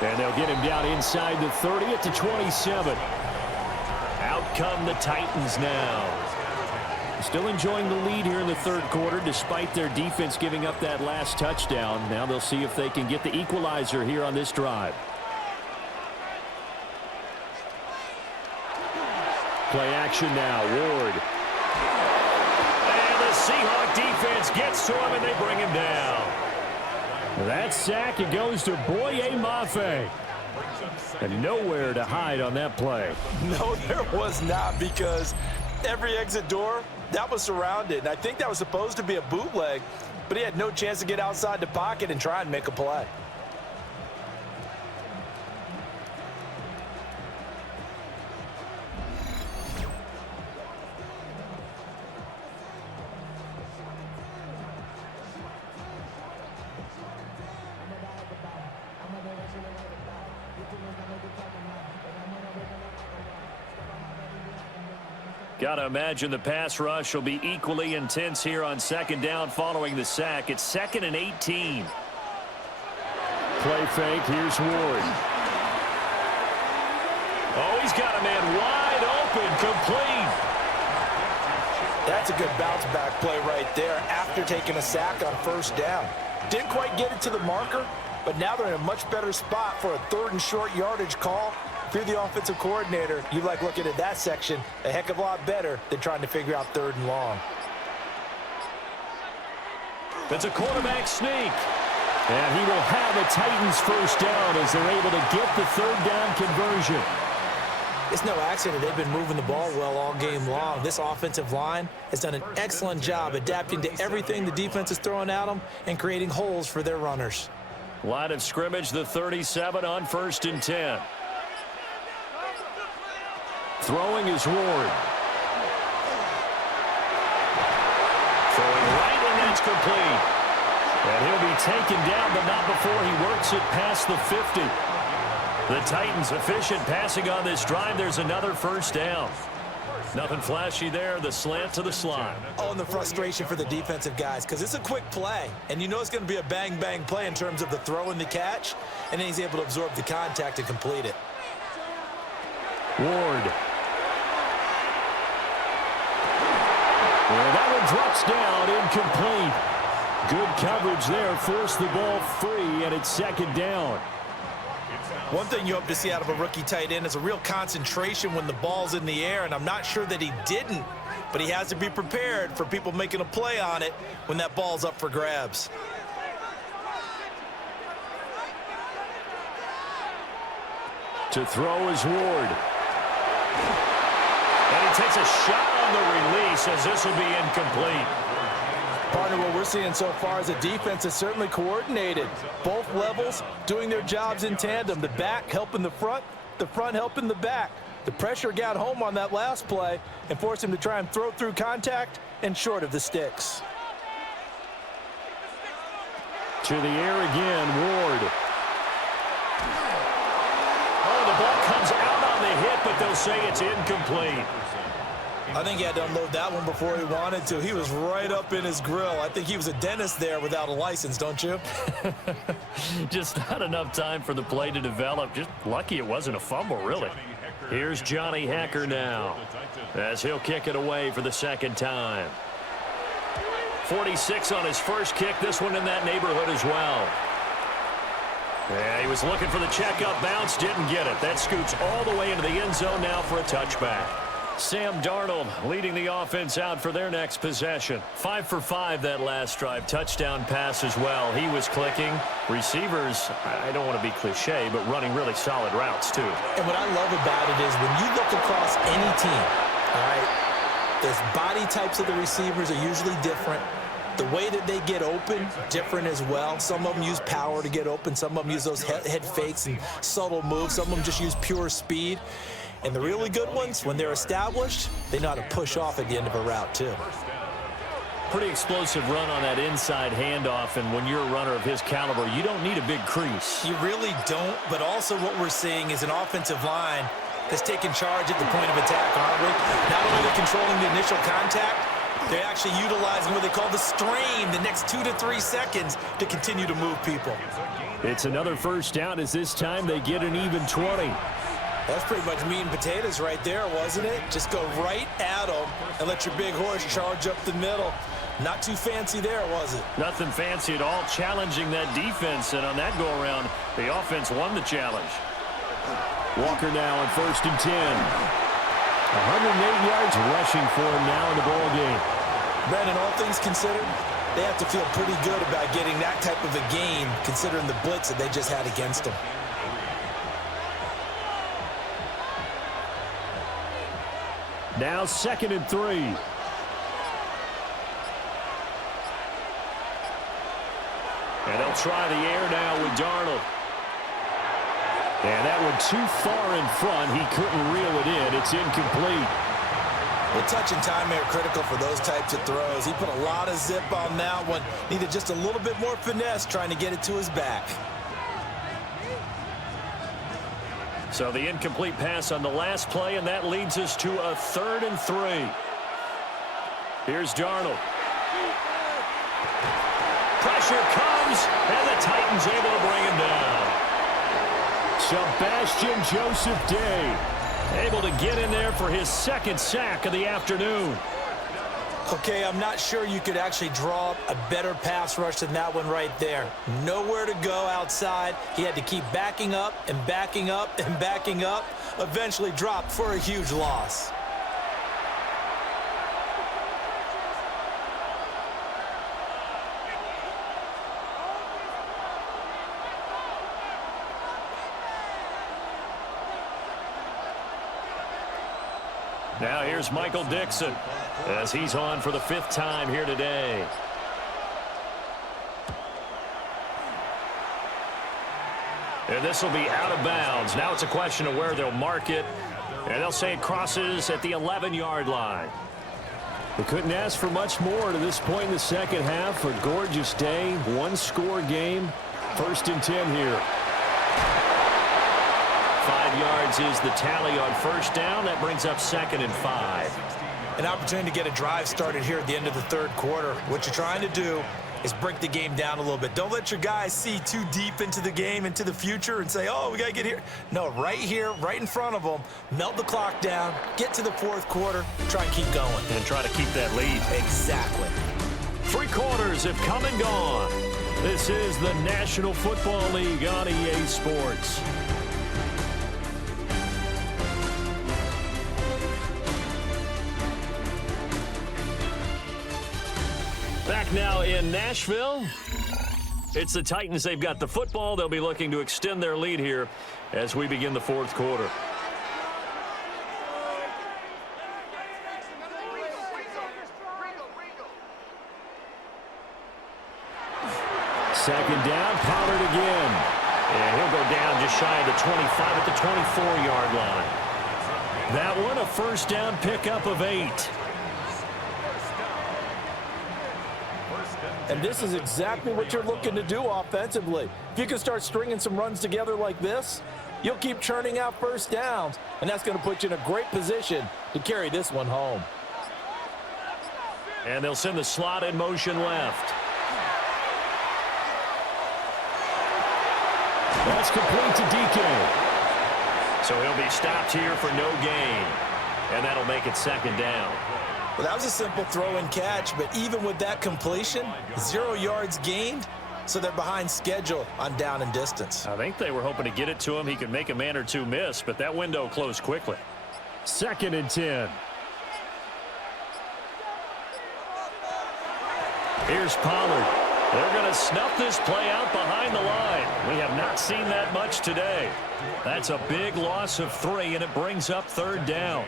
And they'll get him down inside the 30 at the 27. Out come the Titans now. Still enjoying the lead here in the third quarter despite their defense giving up that last touchdown. Now they'll see if they can get the equalizer here on this drive. Play action now, Ward. And the Seahawks defense gets to him and they bring him down. That sack, it goes to Boye Mafe. And nowhere to hide on that play. No, there was not, because every exit door, that was surrounded. And I think that was supposed to be a bootleg, but he had no chance to get outside the pocket and try and make a play. Got to imagine the pass rush will be equally intense here on second down following the sack. It's 2nd and 18. Play fake. Here's Ward. Oh, he's got a man wide open, complete. That's a good bounce back play right there after taking a sack on first down. Didn't quite get it to the marker, but now they're in a much better spot for a 3rd and short yardage call. If you're the offensive coordinator, you like looking at that section a heck of a lot better than trying to figure out 3rd and long. That's a quarterback sneak. And he will have a Titans first down as they're able to get the 3rd down conversion. It's no accident they've been moving the ball well all game long. This offensive line has done an excellent job adapting to everything the defense is throwing at them and creating holes for their runners. Line of scrimmage, the 37 on 1st and 10. Throwing is Ward. Throwing right, and that's complete. And he'll be taken down, but not before he works it past the 50. The Titans efficient passing on this drive. There's another first down. Nothing flashy there. The slant to the slot. Oh, and the frustration for the defensive guys, because it's a quick play. And you know it's going to be a bang-bang play in terms of the throw and the catch. And then he's able to absorb the contact and complete it. Ward. And that one drops down, incomplete. Good coverage there, forced the ball free, and it's 2nd down. One thing you hope to see out of a rookie tight end is a real concentration when the ball's in the air, and I'm not sure that he didn't, but he has to be prepared for people making a play on it when that ball's up for grabs. To throw is Ward. And he takes a shot on the release as this will be incomplete. Partner, what we're seeing so far is a defense is certainly coordinated. Both levels doing their jobs in tandem. The back helping the front helping the back. The pressure got home on that last play and forced him to try and throw through contact and short of the sticks. To the air again, Ward. Oh, the ball comes out on the hit, but they'll say it's incomplete. I think he had to unload that one before he wanted to. He was right up in his grill. I think he was a dentist there without a license, don't you? Just not enough time for the play to develop. Just lucky it wasn't a fumble, really. Here's Johnny Hacker now as he'll kick it away for the 2nd time. 46 on his first kick. This one in that neighborhood as well. Yeah, he was looking for the checkup bounce, didn't get it. That scoots all the way into the end zone now for a touchback. Sam Darnold leading the offense out for their next possession. 5 for 5 that last drive. Touchdown pass as well. He was clicking. Receivers, I don't want to be cliche, but running really solid routes too. And what I love about it is when you look across any team, all right, the body types of the receivers are usually different. The way that they get open, different as well. Some of them use power to get open. Some of them use those head fakes and subtle moves. Some of them just use pure speed. And the really good ones, when they're established, they know how to push off at the end of a route, too. Pretty explosive run on that inside handoff, and when you're a runner of his caliber, you don't need a big crease. You really don't, but also what we're seeing is an offensive line has taken charge at the point of attack, aren't we? Not only are they controlling the initial contact, they're actually utilizing what they call the strain, the next 2 to 3 seconds, to continue to move people. It's another first down as this time they get an even 20. That's pretty much meat and potatoes right there, wasn't it? Just go right at them and let your big horse charge up the middle. Not too fancy there, was it? Nothing fancy at all, challenging that defense, and on that go-around, the offense won the challenge. Walker now on 1st and 10. 108 yards rushing for him now in the ball game. Brandon, all things considered, they have to feel pretty good about getting that type of a gain, considering the blitz that they just had against them. Now 2nd and 3. And they'll try the air now with Darnold. And that one too far in front. He couldn't reel it in. It's incomplete. Well, touch and time are critical for those types of throws. He put a lot of zip on that one. Needed just a little bit more finesse trying to get it to his back. So the incomplete pass on the last play, and that leads us to a 3rd and 3. Here's Darnold. Pressure comes, and the Titans able to bring him down. Sebastian Joseph Day able to get in there for his 2nd sack of the afternoon. Okay, I'm not sure you could actually draw up a better pass rush than that one right there. Nowhere to go outside. He had to keep backing up and backing up and backing up. Eventually dropped for a huge loss. Now here's Michael Dixon as he's on for the 5th time here today. And this will be out of bounds. Now it's a question of where they'll mark it. And they'll say it crosses at the 11-yard line. They couldn't ask for much more to this point in the second half. A gorgeous day, one-score game. 1st and 10 here. 5 yards is the tally on 1st down. That brings up 2nd and 5. An opportunity to get a drive started here at the end of the 3rd quarter. What you're trying to do is break the game down a little bit. Don't let your guys see too deep into the game, into the future, and say, oh, we got to get here. No, right here, right in front of them, melt the clock down, get to the 4th quarter, try and keep going. And try to keep that lead. Exactly. 3 quarters have come and gone. This is the National Football League on EA Sports. Back now in Nashville. It's the Titans. They've got the football. They'll be looking to extend their lead here as we begin the 4th quarter. Second down, Pollard again. And he'll go down just shy of the 25 at the 24-yard line. That one, a 1st down pickup of 8. And this is exactly what you're looking to do offensively. If you can start stringing some runs together like this, you'll keep churning out 1st downs, and that's going to put you in a great position to carry this one home. And they'll send the slot in motion left. That's complete to DK. So he'll be stopped here for no gain. And that'll make it 2nd down. Well, that was a simple throw and catch, but even with that completion, 0 yards gained, so they're behind schedule on down and distance. I think they were hoping to get it to him. He could make a man or two miss, but that window closed quickly. 2nd and 10. Here's Pollard. They're going to snuff this play out behind the line. We have not seen that much today. That's a big loss of 3, and it brings up 3rd down.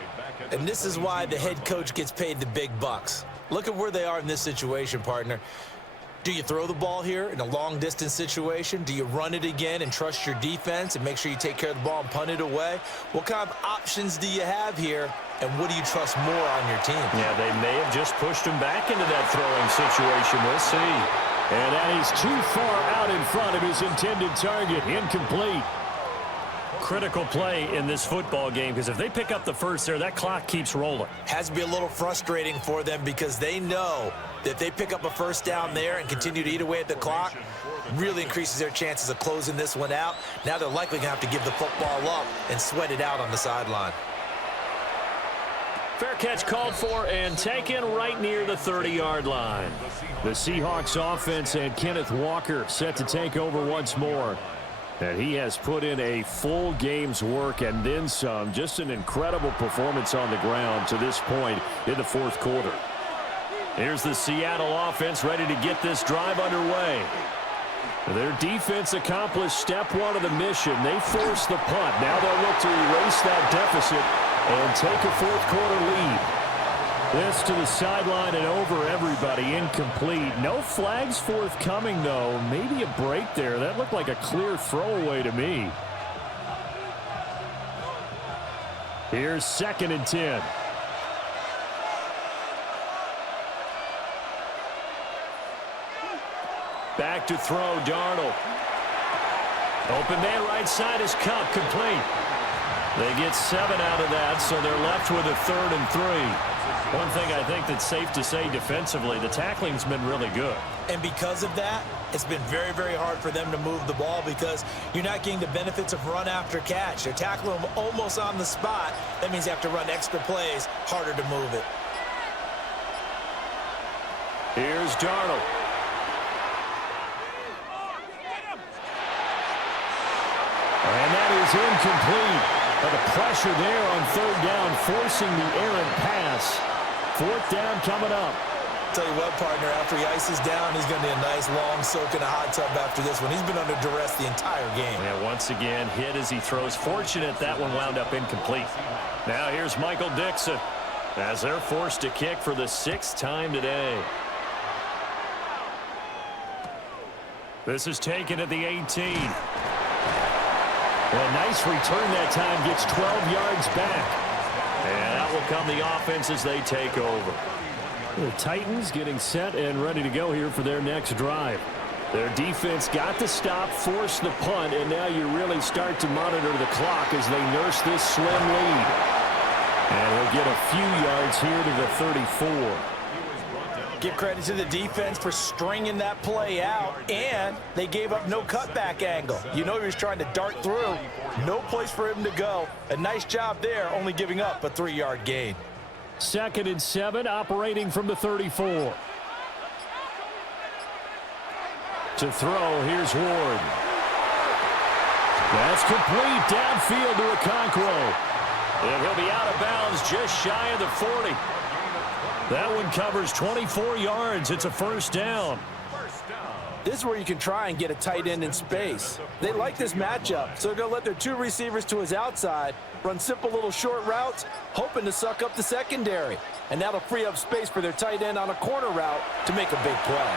And this is why the head coach gets paid the big bucks. Look at where they are in this situation, partner. Do you throw the ball here in a long-distance situation? Do you run it again and trust your defense and make sure you take care of the ball and punt it away? What kind of options do you have here, and what do you trust more on your team? Yeah, they may have just pushed him back into that throwing situation. We'll see. And that is too far out in front of his intended target. Incomplete. critical play in this football game because if they pick up the first there, that clock keeps rolling. Has to be a little frustrating for them because they know that if they pick up a first down there and continue to eat away at the clock, really increases their chances of closing this one out. Now they're likely going to have to give the football up and sweat it out on the sideline. Fair catch called for and taken right near the 30-yard line. The Seahawks offense and Kenneth Walker set to take over once more. And he has put in a full game's work and then some. Just an incredible performance on the ground to this point in the fourth quarter. Here's the Seattle offense ready to get this drive underway. Their defense accomplished step one of the mission. They forced the punt. Now they'll look to erase that deficit and take a fourth quarter lead. This to the sideline and over everybody. Incomplete. No flags forthcoming, though. Maybe a break there. That looked like a clear throwaway to me. Here's 2nd and 10. Back to throw, Darnold. Open man right side is Cup, complete. They get 7 out of that, so they're left with a 3rd and 3. One thing I think that's safe to say defensively, the tackling's been really good. And because of that, it's been very, very hard for them to move the ball because you're not getting the benefits of run after catch. They're tackling them almost on the spot. That means you have to run extra plays, harder to move it. Here's Darnold. And that is incomplete. But the pressure there on 3rd down, forcing the errant pass. 4th down coming up. Tell you what, partner, after he ices down, he's going to need a nice long soak in a hot tub after this one. He's been under duress the entire game. Yeah, once again, hit as he throws. Fortunate that one wound up incomplete. Now here's Michael Dixon as they're forced to kick for the 6th time today. This is taken at the 18. Well, nice return that time. Gets 12 yards back. And out will come the offense as they take over. The Titans getting set and ready to go here for their next drive. Their defense got the stop, forced the punt, and now you really start to monitor the clock as they nurse this slim lead. And he'll get a few yards here to the 34. Give credit to the defense for stringing that play out, and they gave up no cutback angle. You know he was trying to dart through. No place for him to go. A nice job there, only giving up a 3-yard gain. 2nd and 7, operating from the 34. To throw, here's Ward. That's complete downfield to Okonkwo. And he'll be out of bounds just shy of the 40. That one covers 24 yards. It's a 1st down. This is where you can try and get a tight end in space. They like this matchup, so they're going to let their 2 receivers to his outside run simple little short routes, hoping to suck up the secondary. And that'll free up space for their tight end on a corner route to make a big play.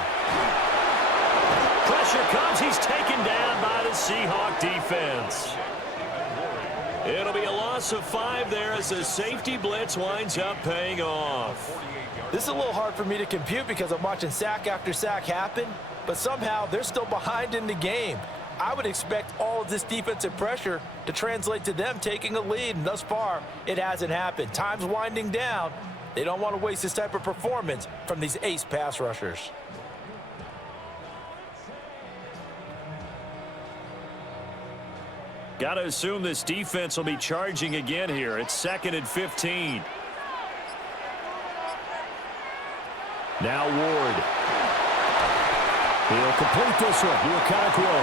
Pressure comes. He's taken down by the Seahawk defense. It'll be a loss of 5 there as the safety blitz winds up paying off. This is a little hard for me to compute because I'm watching sack after sack happen, but somehow they're still behind in the game. I would expect all of this defensive pressure to translate to them taking a lead, and thus far, it hasn't happened. Time's winding down. They don't want to waste this type of performance from these ace pass rushers. Got to assume this defense will be charging again here. It's 2nd and 15. Now Ward. He'll complete this one to Okonkwo.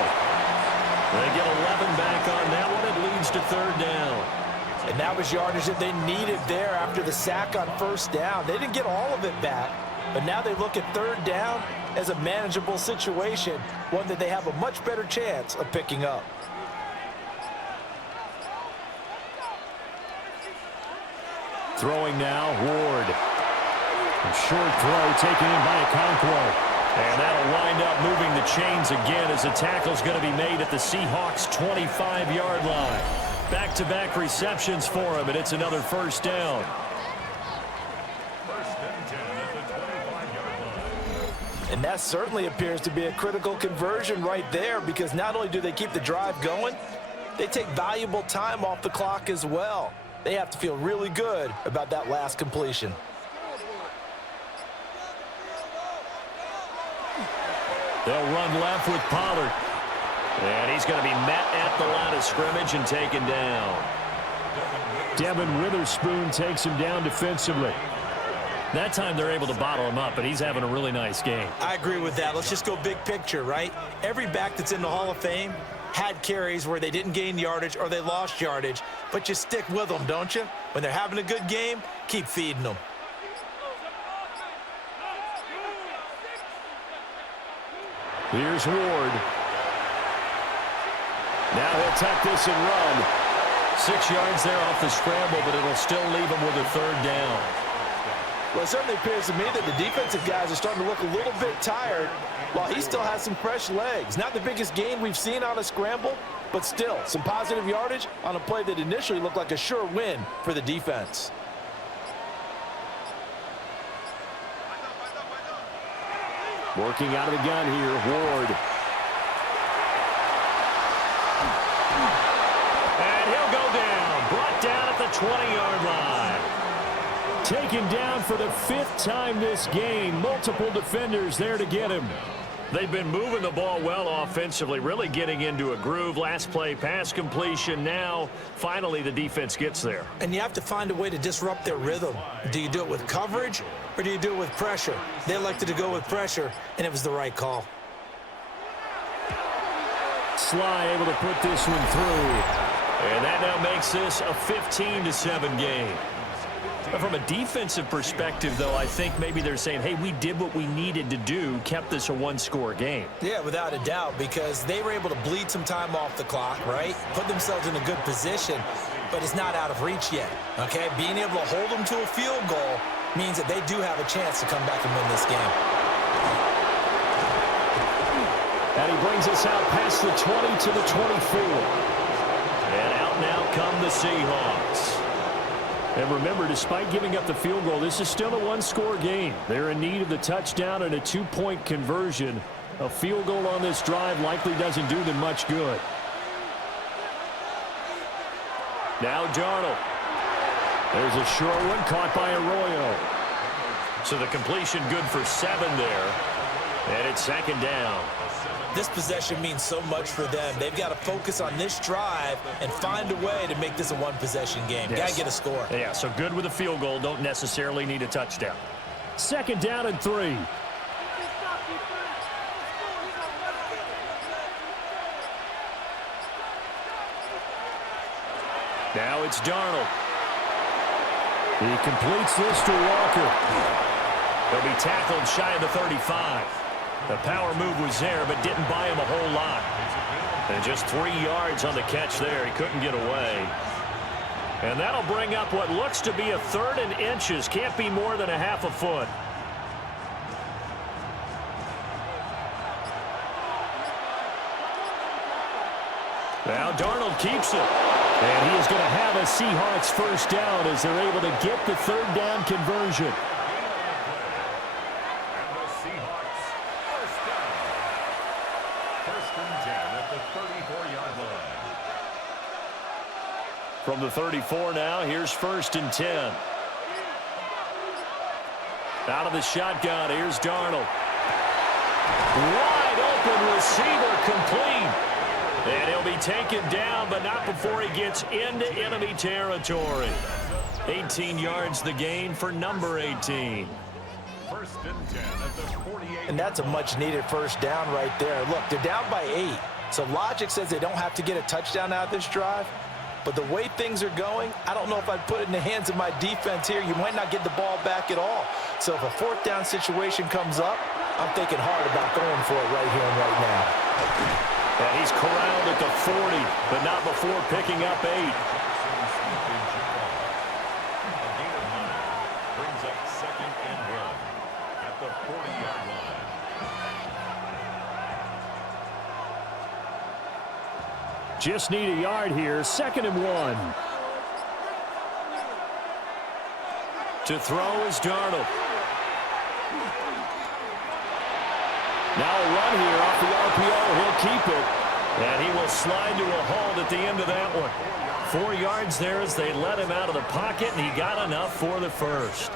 They get 11 back on that one. It leads to 3rd down. And that was yardage that they needed there after the sack on 1st down. They didn't get all of it back, but now they look at 3rd down as a manageable situation, one that they have a much better chance of picking up. Throwing now, Ward. A short throw taken in by Okonkwo. And that'll wind up moving the chains again as the tackle's going to be made at the Seahawks' 25-yard line. Back-to-back receptions for him, and it's another 1st down. 1st and 10 at the 25-yard line. And that certainly appears to be a critical conversion right there, because not only do they keep the drive going, they take valuable time off the clock as well. They have to feel really good about that last completion. They'll run left with Pollard. And he's going to be met at the line of scrimmage and taken down. Devin Witherspoon takes him down defensively. That time they're able to bottle him up, but he's having a really nice game. I agree with that. Let's just go big picture, right? Every back that's in the Hall of Fame had carries where they didn't gain yardage or they lost yardage, but you stick with them, don't you? When they're having a good game, keep feeding them. Here's Ward. Now he'll tuck this and run. 6 yards there off the scramble, but it'll still leave him with a third down. Well, it certainly appears to me that the defensive guys are starting to look a little bit tired while he still has some fresh legs. Not the biggest gain we've seen on a scramble, but still some positive yardage on a play that initially looked like a sure win for the defense. Working out of the gun here, Ward. And he'll go down. Brought down at the 20-yard line. Taken down for the 5th time this game. Multiple defenders there to get him. They've been moving the ball well offensively, really getting into a groove. Last play, pass completion. Now, finally, the defense gets there. And you have to find a way to disrupt their rhythm. Do you do it with coverage or do you do it with pressure? They elected to go with pressure, and it was the right call. Sly able to put this one through. And that now makes this a 15-7 game. From a defensive perspective, though, I think maybe they're saying, hey, we did what we needed to do, kept this a one-score game. Yeah, without a doubt, because they were able to bleed some time off the clock, right? Put themselves in a good position, but it's not out of reach yet, okay? Being able to hold them to a field goal means that they do have a chance to come back and win this game. And he brings us out past the 20 to the 24. And out now come the Seahawks. And remember, despite giving up the field goal, this is still a one-score game. They're in need of the touchdown and a 2-point conversion. A field goal on this drive likely doesn't do them much good. Now Darnold. There's a short one caught by Arroyo. So the completion good for 7 there. And it's 2nd down. This possession means so much for them. They've got to focus on this drive and find a way to make this a one-possession game. Yes. Got to get a score. Yeah, so good with a field goal. Don't necessarily need a touchdown. 2nd down and 3. Now it's Darnold. He completes this to Walker. He'll be tackled shy of the 35. The power move was there, but didn't buy him a whole lot. And just 3 yards on the catch there. He couldn't get away. And that'll bring up what looks to be a 3rd and inches. Can't be more than a half a foot. Now Darnold keeps it. And he is going to have a Seahawks 1st down as they're able to get the 3rd down conversion. From the 34 now, here's 1st and 10. Out of the shotgun, here's Darnold. Wide open receiver complete. And he'll be taken down, but not before he gets into enemy territory. 18 yards the gain for number 18. 1st and 10 at the 48. And that's a much-needed 1st down right there. Look, they're down by 8. So logic says they don't have to get a touchdown out of this drive. But the way things are going, I don't know if I'd put it in the hands of my defense here. You might not get the ball back at all. So if a 4th down situation comes up, I'm thinking hard about going for it right here and right now. And he's corralled at the 40, but not before picking up 8. Brings up 2nd and 1 at the 40-yard line. Just need a yard here. 2nd and 1. To throw is Darnold. Now a run here off the RPO. He'll keep it. And he will slide to a halt at the end of that one. 4 yards there as they let him out of the pocket, and he got enough for the first.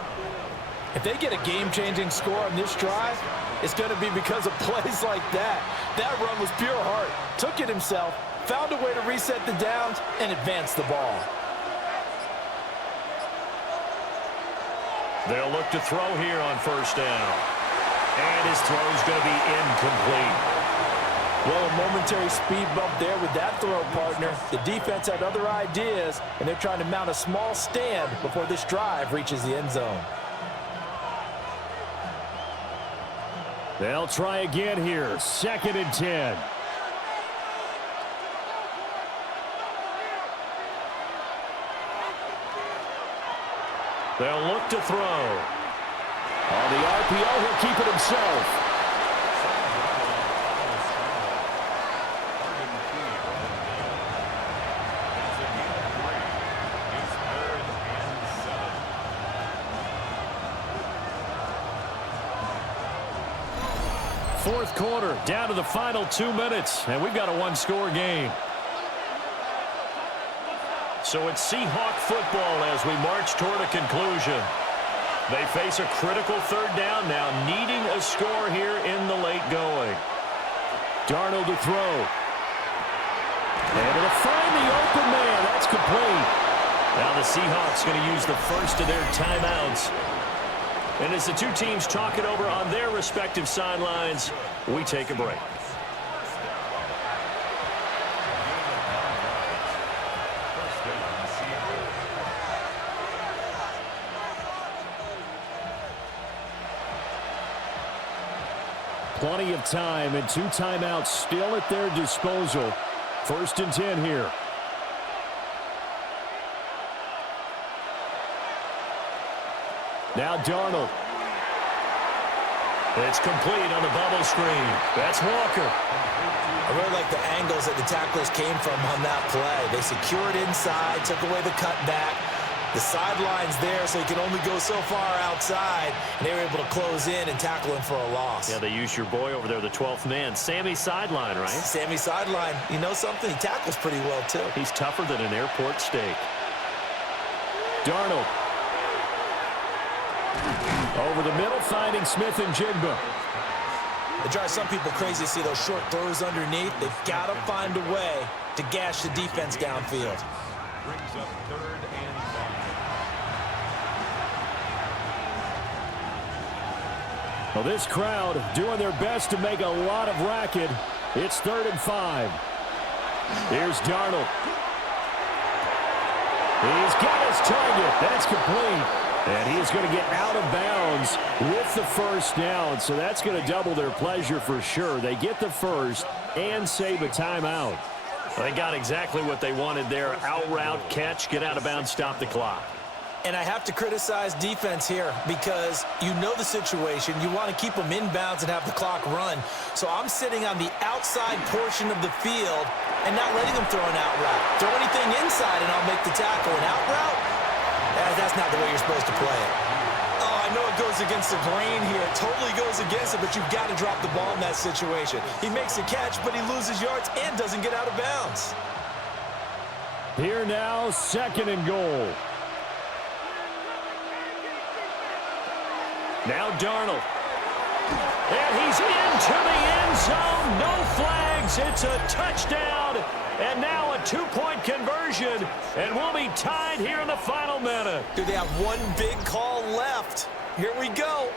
If they get a game-changing score on this drive, it's going to be because of plays like that. That run was pure heart. Took it himself, found a way to reset the downs, and advance the ball. They'll look to throw here on first down. And his throw is going to be incomplete. Well, a momentary speed bump there with that throw, partner. The defense had other ideas, and they're trying to mount a small stand before this drive reaches the end zone. They'll try again here. 2nd and 10. They'll look to throw. On the RPO, he'll keep it himself. Fourth quarter, down to the final 2 minutes, and we've got a one-score game. So it's Seahawk football as we march toward a conclusion. They face a critical third down now, needing a score here in the late going. Darnold to throw. Able to find the open man. That's complete. Now the Seahawks going to use the first of their timeouts. And as the two teams talk it over on their respective sidelines, we take a break. Plenty of time and 2 timeouts still at their disposal. 1st and 10 here. Now Darnold. It's complete on the bubble screen. That's Walker. I really like the angles that the tacklers came from on that play. They secured inside, took away the cutback. The sideline's there, so he can only go so far outside. And they were able to close in and tackle him for a loss. Yeah, they used your boy over there, the 12th man. Sammy Sideline, right? Sammy Sideline. You know something? He tackles pretty well, too. He's tougher than an airport steak. Darnold. Over the middle, finding Smith and Jigba. It drives some people crazy to see those short throws underneath. They've got to find a way to gash the defense downfield. Brings up 3rd and 5. Well, this crowd doing their best to make a lot of racket. It's 3rd and 5. Here's Darnold. He's got his target. That's complete. And he is going to get out of bounds with the first down. So that's going to double their pleasure for sure. They get the first and save a timeout. They got exactly what they wanted there. Out route, catch, get out of bounds, stop the clock. And I have to criticize defense here because you know the situation. You want to keep them inbounds and have the clock run. So I'm sitting on the outside portion of the field and not letting them throw an out route. Throw anything inside and I'll make the tackle. An out route? That's not the way you're supposed to play it. Oh, I know it goes against the grain here. It totally goes against it, but you've got to drop the ball in that situation. He makes a catch, but he loses yards and doesn't get out of bounds. Here now, 2nd and goal. Now Darnold. And he's into the end zone. No flags. It's a touchdown. And now a 2-point conversion. And we'll be tied here in the final minute. Do they have one big call left? Here we go.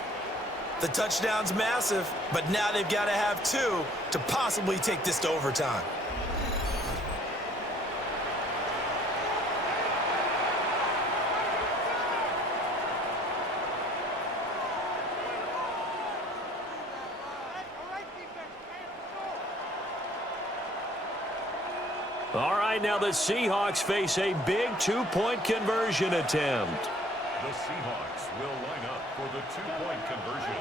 The touchdown's massive, but now they've got to have 2 to possibly take this to overtime. All right, now the Seahawks face a big 2-point conversion attempt. The Seahawks will line up for the 2-point conversion.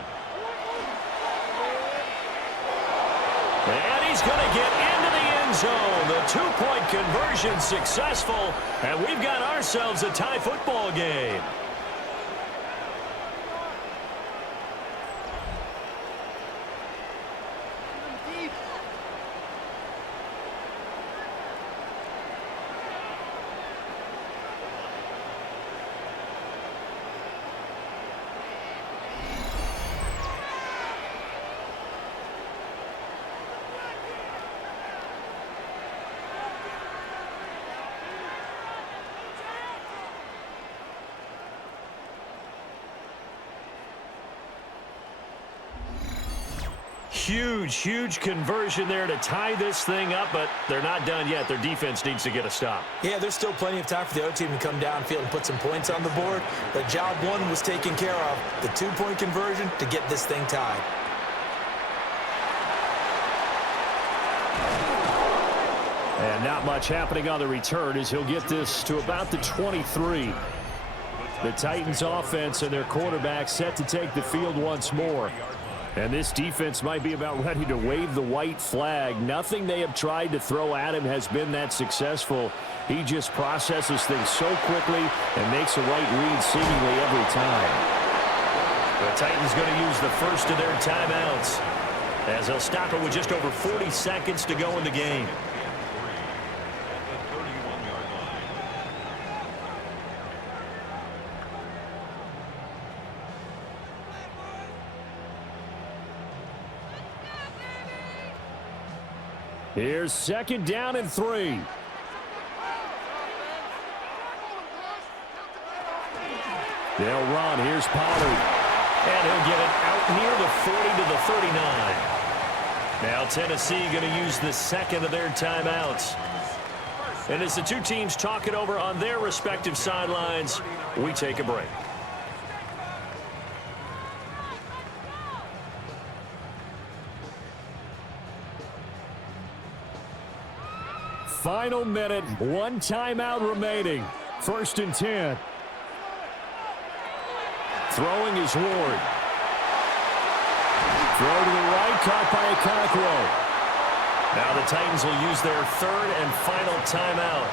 And he's going to get into the end zone. The 2-point conversion successful, and we've got ourselves a tie football game. huge conversion there to tie this thing up, but they're not done yet. Their defense needs to get a stop. Yeah, there's still plenty of time for the other team to come downfield and put some points on the board, but job one was taken care of. The two-point conversion to get this thing tied. And not much happening on the return as he'll get this to about the 23. The Titans offense and their quarterback set to take the field once more. And this defense might be about ready to wave the white flag. Nothing they have tried to throw at him has been that successful. He just processes things so quickly and makes a right read seemingly every time. The Titans going to use the first of their timeouts as they'll stop it with just over 40 seconds to go in the game. Here's second down and 3. They'll run. Here's Pollard. And he'll get it out near the 40 to the 39. Now Tennessee going to use the second of their timeouts. And as the two teams talk it over on their respective sidelines, we take a break. Final minute, one timeout remaining. 1st and 10. Throwing is Ward. Throw to the right, caught by Okonkwo. Now the Titans will use their third and final timeout,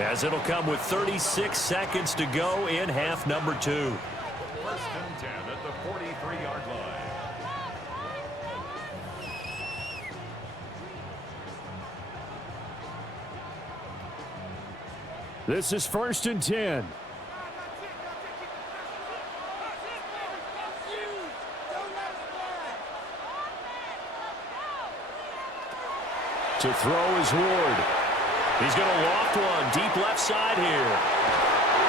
as it'll come with 36 seconds to go in half number 2. 1st and 10 at the 43-yard line. This is 1st and 10. To throw is Ward. He's going to loft one deep left side here.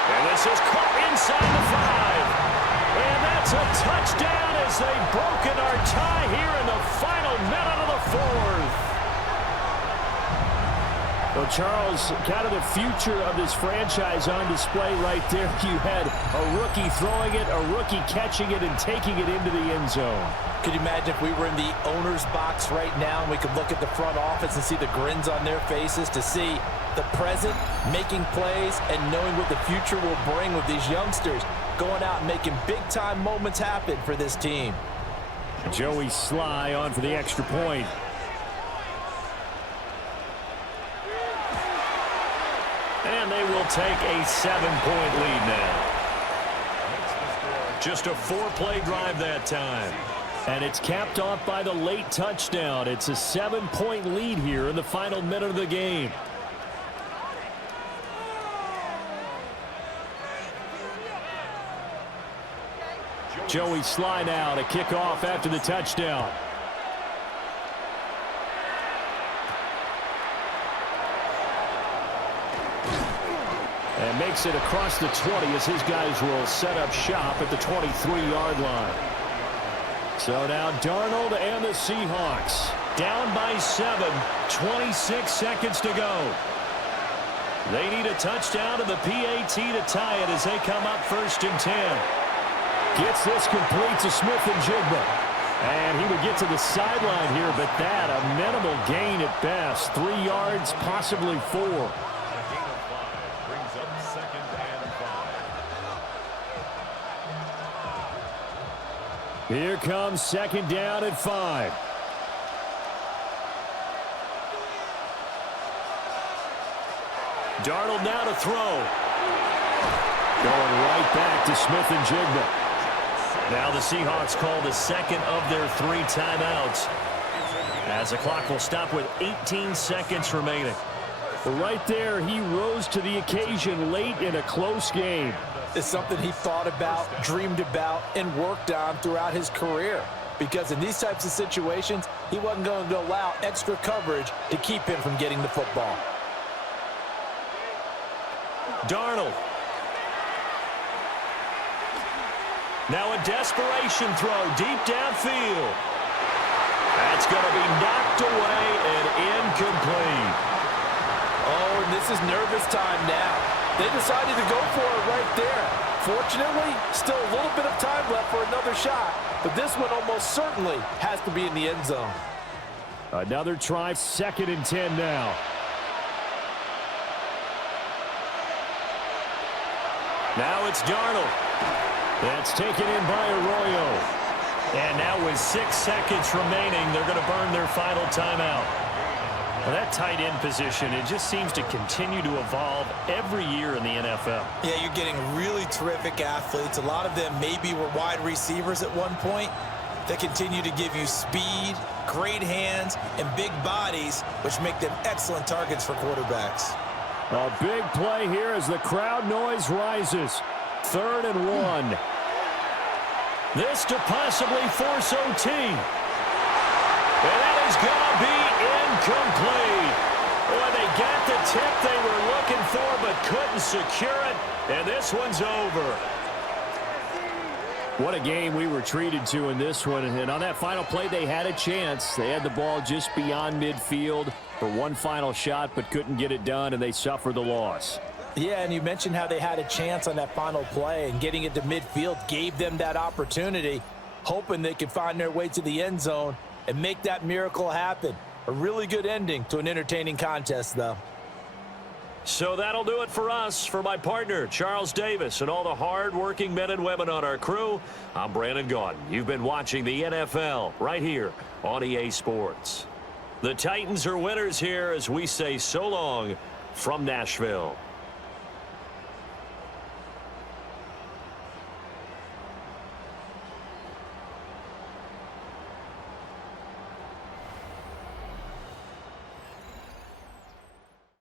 And this is caught inside the 5. And that's a touchdown as they've broken our tie here in the final minute of the 4th. Well, Charles, kind of the future of this franchise on display right there. You had a rookie throwing it, a rookie catching it, and taking it into the end zone. Could you imagine if we were in the owner's box right now and we could look at the front office and see the grins on their faces, to see the present making plays and knowing what the future will bring with these youngsters going out and making big-time moments happen for this team. Joey Sly on for the extra point. And they will take a 7-point lead now. Just a 4-play drive that time. And it's capped off by the late touchdown. It's a 7-point lead here in the final minute of the game. Joey Sly now to kick off after the touchdown. And makes it across the 20 as his guys will set up shop at the 23-yard line. So now Darnold and the Seahawks down by 7, 26 seconds to go. They need a touchdown to the PAT to tie it as they come up 1st and 10. Gets this complete to Smith-Njigba. And he would get to the sideline here, but that a minimal gain at best. 3 yards, possibly 4. Here comes 2nd down and 5. Darnold now to throw. Going right back to Smith-Njigba. Now the Seahawks call the second of their 3 timeouts, as the clock will stop with 18 seconds remaining. Well, right there, he rose to the occasion late in a close game. It's something he thought about, dreamed about, and worked on throughout his career. Because in these types of situations, he wasn't going to allow extra coverage to keep him from getting the football. Darnold. Now a desperation throw deep downfield. That's going to be knocked away and incomplete. Oh, and this is nervous time now. They decided to go for it right there. Fortunately, still a little bit of time left for another shot, but this one almost certainly has to be in the end zone. Another try, 2nd and 10 now. Now it's Darnold. That's taken in by Arroyo. And now with 6 seconds remaining, they're going to burn their final timeout. Well, that tight end position, it just seems to continue to evolve every year in the NFL. Yeah, you're getting really terrific athletes. A lot of them maybe were wide receivers at one point. They continue to give you speed, great hands, and big bodies, which make them excellent targets for quarterbacks. A big play here as the crowd noise rises. 3rd and 1. This to possibly force OT. And that is going to be incomplete. Well, they got the tip they were looking for but couldn't secure it, and this one's over. What a game we were treated to in this one. And on that final play, they had a chance. They had the ball just beyond midfield for one final shot but couldn't get it done, and they suffered the loss. Yeah, and you mentioned how they had a chance on that final play, and getting it to midfield gave them that opportunity, hoping they could find their way to the end zone and make that miracle happen. A really good ending to an entertaining contest, though. So that'll do it for us. For my partner, Charles Davis, and all the hard-working men and women on our crew, I'm Brandon Gaudin. You've been watching the NFL right here on EA Sports. The Titans are winners here as we say so long from Nashville.